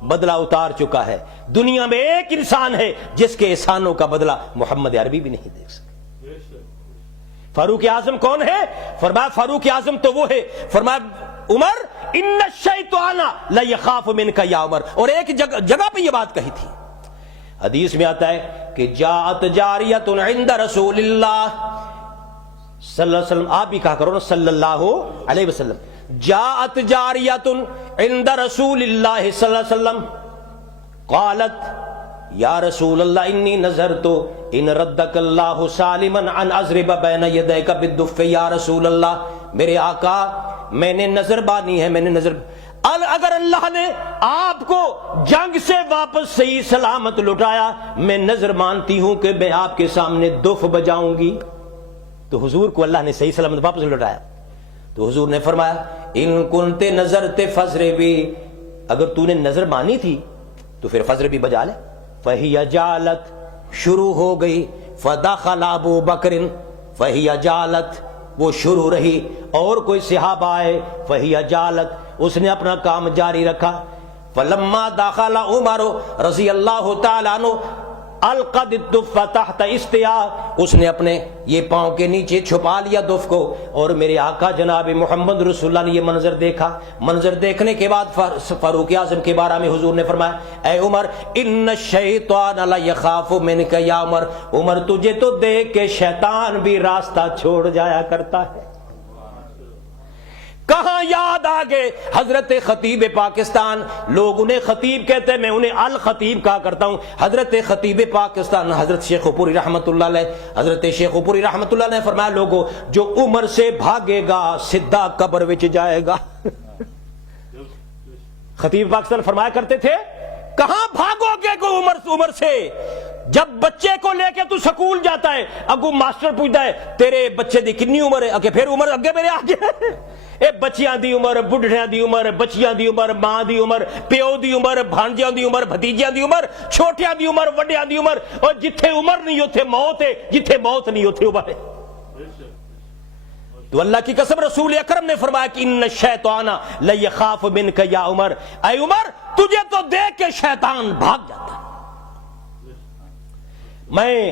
بدلہ اتار چکا ہے، دنیا میں ایک انسان ہے جس کے احسانوں کا بدلہ محمد عربی بھی نہیں دیکھ سکتے۔ فاروق اعظم کون ہے؟ فرمایا فاروق اعظم تو وہ ہے، فرمایا عمر ان الشیطان لیخاف منک یا عمر، اور ایک جگہ پہ یہ بات کہی تھی، حدیث میں آتا ہے کہ جاءت جاریۃ عند رسول اللہ صلی اللہ علیہ وسلم، آپ بھی کہا کرو نا صلی اللہ علیہ وسلم، جاءت جاریۃ عند رسول اللہ صلی اللہ علیہ وسلم قالت یا رسول اللہ انی نذرت ان ردک اللہ سالما ان اضرب بین یدیک بالدف، یا رسول اللہ میرے آقا میں نے نظر بانی ہے، میں نے نظر، اگر اللہ نے آپ کو جنگ سے واپس صحیح سلامت لٹایا میں نظر مانتی ہوں کہ میں آپ کے سامنے دف بجاؤں گی۔ تو حضور کو اللہ نے صحیح سلامت واپس لٹایا، تو حضور نے فرمایا ان کنتے نظرتے فضر بھی، اگر تو نے نظر مانی تھی تو پھر فضر بھی بجا لے۔ فہی جالت، شروع ہو گئی، فدخل ابو بکر فہی جالت، وہ شروع رہی، اور کوئی صحابہ آئے، فہی جالت، اس نے اپنا کام جاری رکھا۔ فلما دخل عمر رضی اللہ تعالیٰ عنہ القد الدف تحت استیا، اس نے اپنے یہ پاؤں کے نیچے چھپا لیا دف کو، اور میرے آقا جناب محمد رسول اللہ نے یہ منظر دیکھا۔ منظر دیکھنے کے بعد فاروق اعظم کے بارے میں حضور نے فرمایا، اے عمر ان الشیطان لیخاف منک یا عمر، عمر تجھے تو دیکھ کے شیطان بھی راستہ چھوڑ جایا کرتا ہے۔ کہاں یاد آگے حضرت خطیب پاکستان، لوگ انہیں خطیب کہتے ہیں، میں انہیں الخطیب کہا کرتا ہوں۔ حضرت خطیب پاکستان حضرت شیخ پوری رحمت اللہ علیہ، حضرت شیخ پوری رحمت اللہ نے فرمایا، لوگوں جو عمر سے بھاگے گا سدھا قبر وچ جائے گا۔ خطیب پاکستان فرمایا کرتے تھے، کہاں بھاگو گے کو عمر سے؟ جب بچے کو لے کے تو سکول جاتا ہے، اگو ماسٹر پوچھتا ہے تیرے بچے دی کتنی عمر ہے، اگے پھر عمر اگے میرے آگے اے بچیاں دی عمر، بڈھیاں دی عمر، بچیاں دی عمر، ماں دی عمر، پیو دی عمر، بھانجیاں دی عمر، بھتیجیاں دی عمر، چھوٹیاں دی عمر، وڈیاں دی عمر، اور جتھے عمر نہیں اوتھے موت ہے، جتھے موت نہیں اوتھے عمر ہے۔ تو اللہ کی قسم رسول اکرم نے فرمایا کہ ان الشیطان لیخاف منک یا عمر، اے عمر تجھے تو دیکھ کے شیطان بھاگ جاتا ہے۔ میں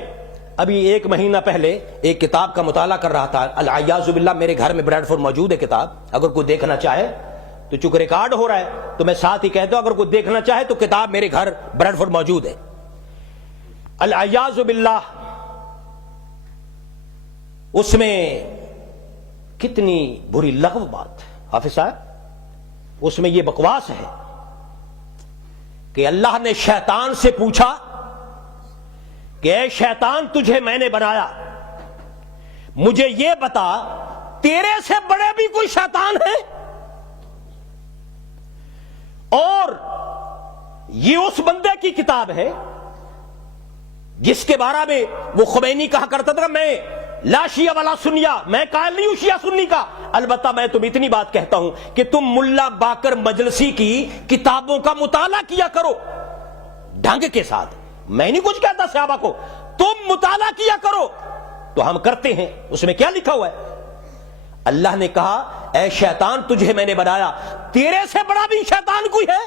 ابھی 1 مہینہ پہلے ایک کتاب کا مطالعہ کر رہا تھا، العیاذ باللہ، میرے گھر میں بریڈ فورڈ موجود ہے کتاب، اگر کوئی دیکھنا چاہے تو چونکہ ریکارڈ ہو رہا ہے تو میں ساتھ ہی کہتا ہوں، اگر کوئی دیکھنا چاہے تو کتاب میرے گھر بریڈ فورڈ موجود ہے، العیاذ باللہ۔ اس میں کتنی بری لغو بات، حافظ صاحب، اس میں یہ بکواس ہے کہ اللہ نے شیطان سے پوچھا کہ اے شیطان تجھے میں نے بنایا، مجھے یہ بتا تیرے سے بڑے بھی کوئی شیطان ہے؟ اور یہ اس بندے کی کتاب ہے جس کے بارے میں وہ خمینی کہا کرتا تھا، میں لا شیعہ ولا سنیہ، میں قائل نہیں ہوں شیعہ سنی کا، البتہ میں تم اتنی بات کہتا ہوں کہ تم ملا باقر مجلسی کی کتابوں کا مطالعہ کیا کرو ڈھنگ کے ساتھ، میں نہیں کچھ کہتا صحابہ کو، تم مطالعہ کیا کرو، تو ہم کرتے ہیں، اس میں کیا لکھا ہوا ہے؟ اللہ نے کہا اے شیطان تجھے میں نے بنایا، تیرے سے بڑا بھی شیطان کوئی ہے؟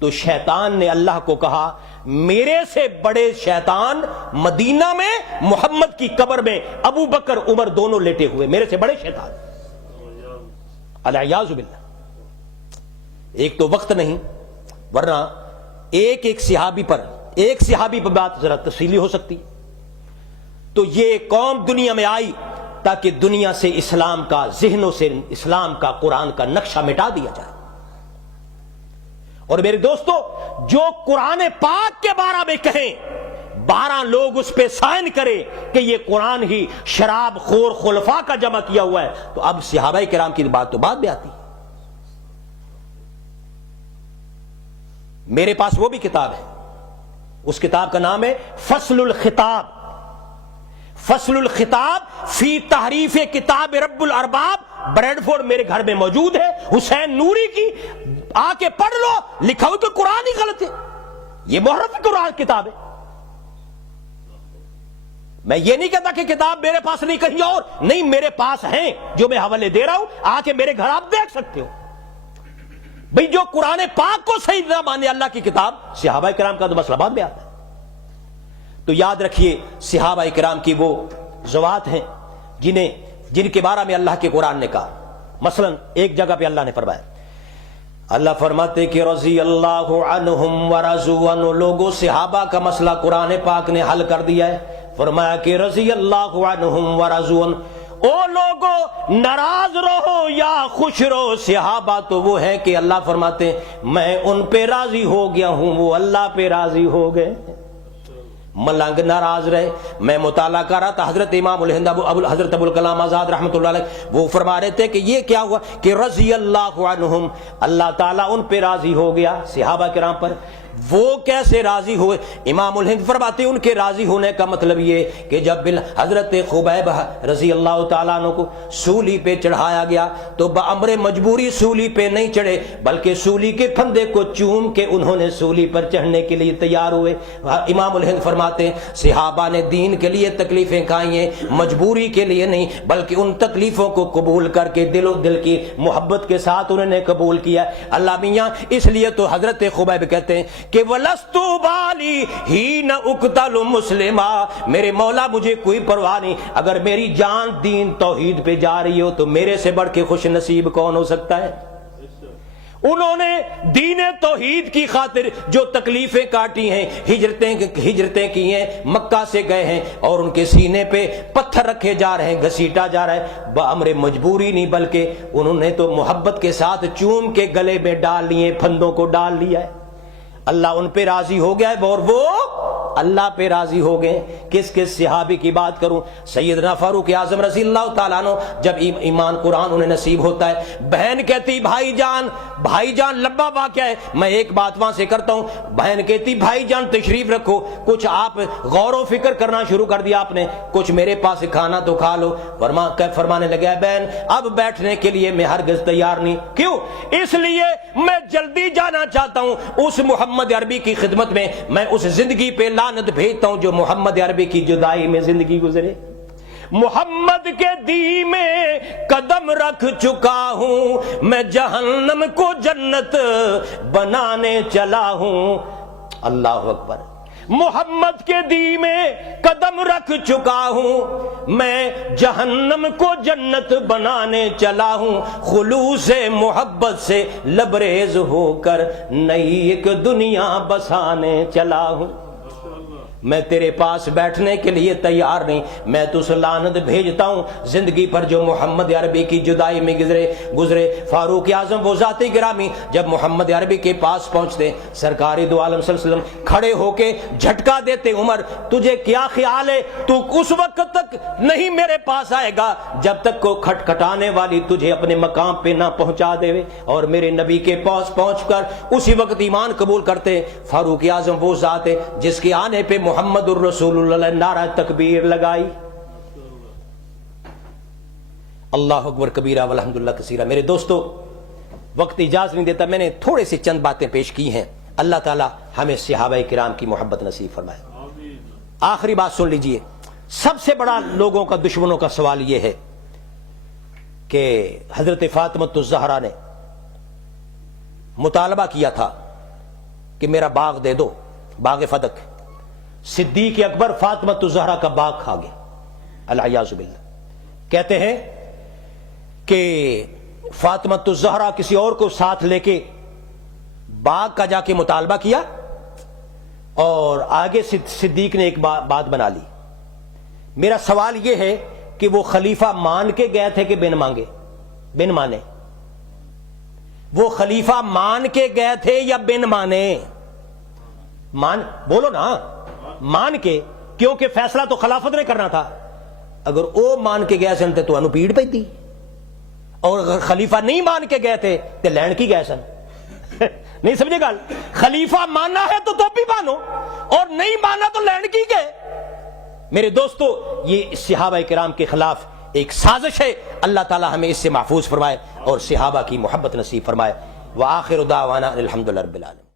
تو شیطان نے اللہ کو کہا میرے سے بڑے شیطان مدینہ میں محمد کی قبر میں ابو بکر عمر دونوں لیٹے ہوئے، میرے سے بڑے شیطان، العیاذ باللہ۔ ایک تو وقت نہیں، ورنہ ایک صحابی پر بات ذرا تفصیلی ہو سکتی۔ تو یہ قوم دنیا میں آئی تاکہ دنیا سے اسلام کا، ذہنوں سے اسلام کا، قرآن کا نقشہ مٹا دیا جائے۔ اور میرے دوستو، جو قرآن پاک کے بارے میں کہیں 12 لوگ اس پہ سائن کرے کہ یہ قرآن ہی شراب خور خلفاء کا جمع کیا ہوا ہے، تو اب صحابہ کرام کی بات تو بعد میں آتی ہے۔ میرے پاس وہ بھی کتاب ہے، اس کتاب کا نام ہے فصل الخطاب، فصل الخطاب فی تحریف کتاب رب الارباب، بریڈ فورڈ میرے گھر میں موجود ہے، حسین نوری کی، آ کے پڑھ لو، لکھا ہو تو قرآن ہی غلط ہے، یہ محرف قرآن کتاب ہے۔ میں یہ نہیں کہتا کہ کتاب میرے پاس نہیں کہیں اور، نہیں، میرے پاس ہیں جو میں حوالے دے رہا ہوں، آ کے میرے گھر آپ دیکھ سکتے ہو۔ بھئی جو قرآن پاک کو صحیح نہ مانے اللہ کی کتاب، صحابہ کرام کا تو مسئلہ بعد میں آتا ہے۔ تو یاد رکھیے صحابہ کرام کی وہ ذوات ہیں جن کے بارے میں اللہ کے قرآن نے کہا۔ مثلا ایک جگہ پہ اللہ نے فرمایا، اللہ فرماتے کہ رضی اللہ عنہم ورضوا عنہ، لوگوں صحابہ کا مسئلہ قرآن پاک نے حل کر دیا ہے، فرمایا کہ رضی اللہ عنہم ورضوا عنہ، او لوگوں ناراض رہو یا خوش رہو، صحابہ تو وہ ہے کہ اللہ فرماتے میں ان پہ راضی ہو گیا ہوں، وہ اللہ پہ راضی ہو گئے۔ ملنگ ناراض رہے۔ میں مطالعہ کر رہا تھا، حضرت امام الہند حضرت ابوالکلام آزاد رحمۃ اللہ علیہ وہ فرما رہے تھے کہ یہ کیا ہوا کہ رضی اللہ عنہم، اللہ تعالیٰ ان پہ راضی ہو گیا صحابہ کرام پر، وہ کیسے راضی ہوئے؟ امام الہند فرماتے ہیں ان کے راضی ہونے کا مطلب یہ کہ جب حضرت خبیب رضی اللہ تعالیٰ عنہ کو سولی پہ چڑھایا گیا تو بامر مجبوری سولی پہ نہیں چڑھے، بلکہ سولی کے پھندے کو چوم کے انہوں نے سولی پر چڑھنے کے لیے تیار ہوئے۔ امام الہند فرماتے ہیں صحابہ نے دین کے لیے تکلیفیں کھائی ہیں، مجبوری کے لیے نہیں، بلکہ ان تکلیفوں کو قبول کر کے دل و دل کی محبت کے ساتھ انہوں نے قبول کیا۔ اللہ میاں اس لیے تو حضرت خبیب کہتے ہیں کہ وَلَسْتُ بَالِي حِينَ أُقْتَلُ مُسْلِمًا، میرے مولا مجھے کوئی پرواہ نہیں، اگر میری جان دین توحید پہ جا رہی ہو تو میرے سے بڑھ کے خوش نصیب کون ہو سکتا ہے؟ انہوں نے دین توحید کی خاطر جو تکلیفیں کاٹی ہیں، ہجرتیں کی ہیں، مکہ سے گئے ہیں اور ان کے سینے پہ پتھر رکھے جا رہے ہیں، گھسیٹا جا رہا ہے، بامر مجبوری نہیں بلکہ انہوں نے تو محبت کے ساتھ چوم کے گلے میں ڈال لیے، پھندوں کو ڈال لیا ہے۔ اللہ ان پہ راضی ہو گیا ہے اور وہ اللہ پہ راضی ہو گئے۔ کس کس صحابی کی بات کروں؟ سیدنا فاروق اعظم رضی اللہ تعالیٰ عنہ، جب ایمان قرآن انہیں نصیب ہوتا ہے، بہن کہتی بھائی جان لمبا واقعہ ہے، میں ایک بات وہاں سے کرتا ہوں، بہن کہتی بھائی جان تشریف رکھو، کچھ آپ غور و فکر کرنا شروع کر دیا آپ نے، کچھ میرے پاس کھانا تو کھا لو۔ فرمانے لگا بہن اب بیٹھنے کے لیے میں ہرگز تیار نہیں، کیوں؟ اس لیے میں جلدی جانا چاہتا ہوں اس محمد عربی کی خدمت میں اس زندگی پہ لعنت بھیجتا ہوں جو محمد عربی کی جدائی میں زندگی گزرے۔ محمد کے دی میں قدم رکھ چکا ہوں، میں جہنم کو جنت بنانے چلا ہوں۔ اللہ اکبر۔ محمد کے دی میں قدم رکھ چکا ہوں، میں جہنم کو جنت بنانے چلا ہوں، خلوص محبت سے لبریز ہو کر نئی ایک دنیا بسانے چلا ہوں۔ میں تیرے پاس بیٹھنے کے لیے تیار نہیں، میں تو لعنت بھیجتا ہوں زندگی پر جو محمد عربی کی جدائی میں گزرے۔ فاروق اعظم وہ ذات گرامی جب محمد عربی کے پاس پہنچتے، سرکاری دو عالم صلی اللہ علیہ وسلم کھڑے ہو کے جھٹکا دیتے، عمر تجھے کیا خیال ہے تو اس وقت تک نہیں میرے پاس آئے گا جب تک کو کھٹکھٹانے والی تجھے اپنے مقام پہ نہ پہنچا دے، اور میرے نبی کے پاس پہنچ کر اسی وقت ایمان قبول کرتے۔ فاروق اعظم وہ ذات ہے جس کے آنے پہ محمد الرسول اللہ نعرہ تکبیر لگائی۔ اللہ اکبر کبیرہ والحمدللہ کثیرہ۔ میرے دوستو وقت اجازت نہیں دیتا، میں نے تھوڑے سے چند باتیں پیش کی ہیں۔ اللہ تعالی ہمیں صحابہ کرام کی محبت نصیب فرمائے۔ آخری بات سن لیجئے، سب سے بڑا لوگوں کا دشمنوں کا سوال یہ ہے کہ حضرت فاطمہ الزہرا نے مطالبہ کیا تھا کہ میرا باغ دے دو، باغ فدق۔ صدیق اکبر فاطمہ الزہرا کا باغ کھا گئے، العیاذ باللہ۔ کہتے ہیں کہ فاطمہ الزہرا کسی اور کو ساتھ لے کے باغ کا جا کے مطالبہ کیا، اور آگے صدیق نے ایک بات بنا لی۔ میرا سوال یہ ہے کہ وہ خلیفہ مان کے گئے تھے کہ بن مانگے؟ بن مانے۔ وہ خلیفہ مان کے گئے تھے یا بن مانے؟ بولو نا، مان کے، کیونکہ فیصلہ تو خلافت نے کرنا تھا۔ اگر وہ مان کے گئے سن تو انو پیڑ پہ تھی، اور اگر خلیفہ نہیں مان کے گئے تھے تو لین کی گئے سن۔ نہیں سمجھے گل؟ خلیفہ ماننا ہے تو بھی مانو، اور نہیں ماننا تو لین کی گئے۔ میرے دوستو یہ صحابہ کرام کے خلاف ایک سازش ہے، اللہ تعالی ہمیں اس سے محفوظ فرمائے اور صحابہ کی محبت نصیب فرمائے۔ وآخر دعوانا الحمدللہ رب العالمین۔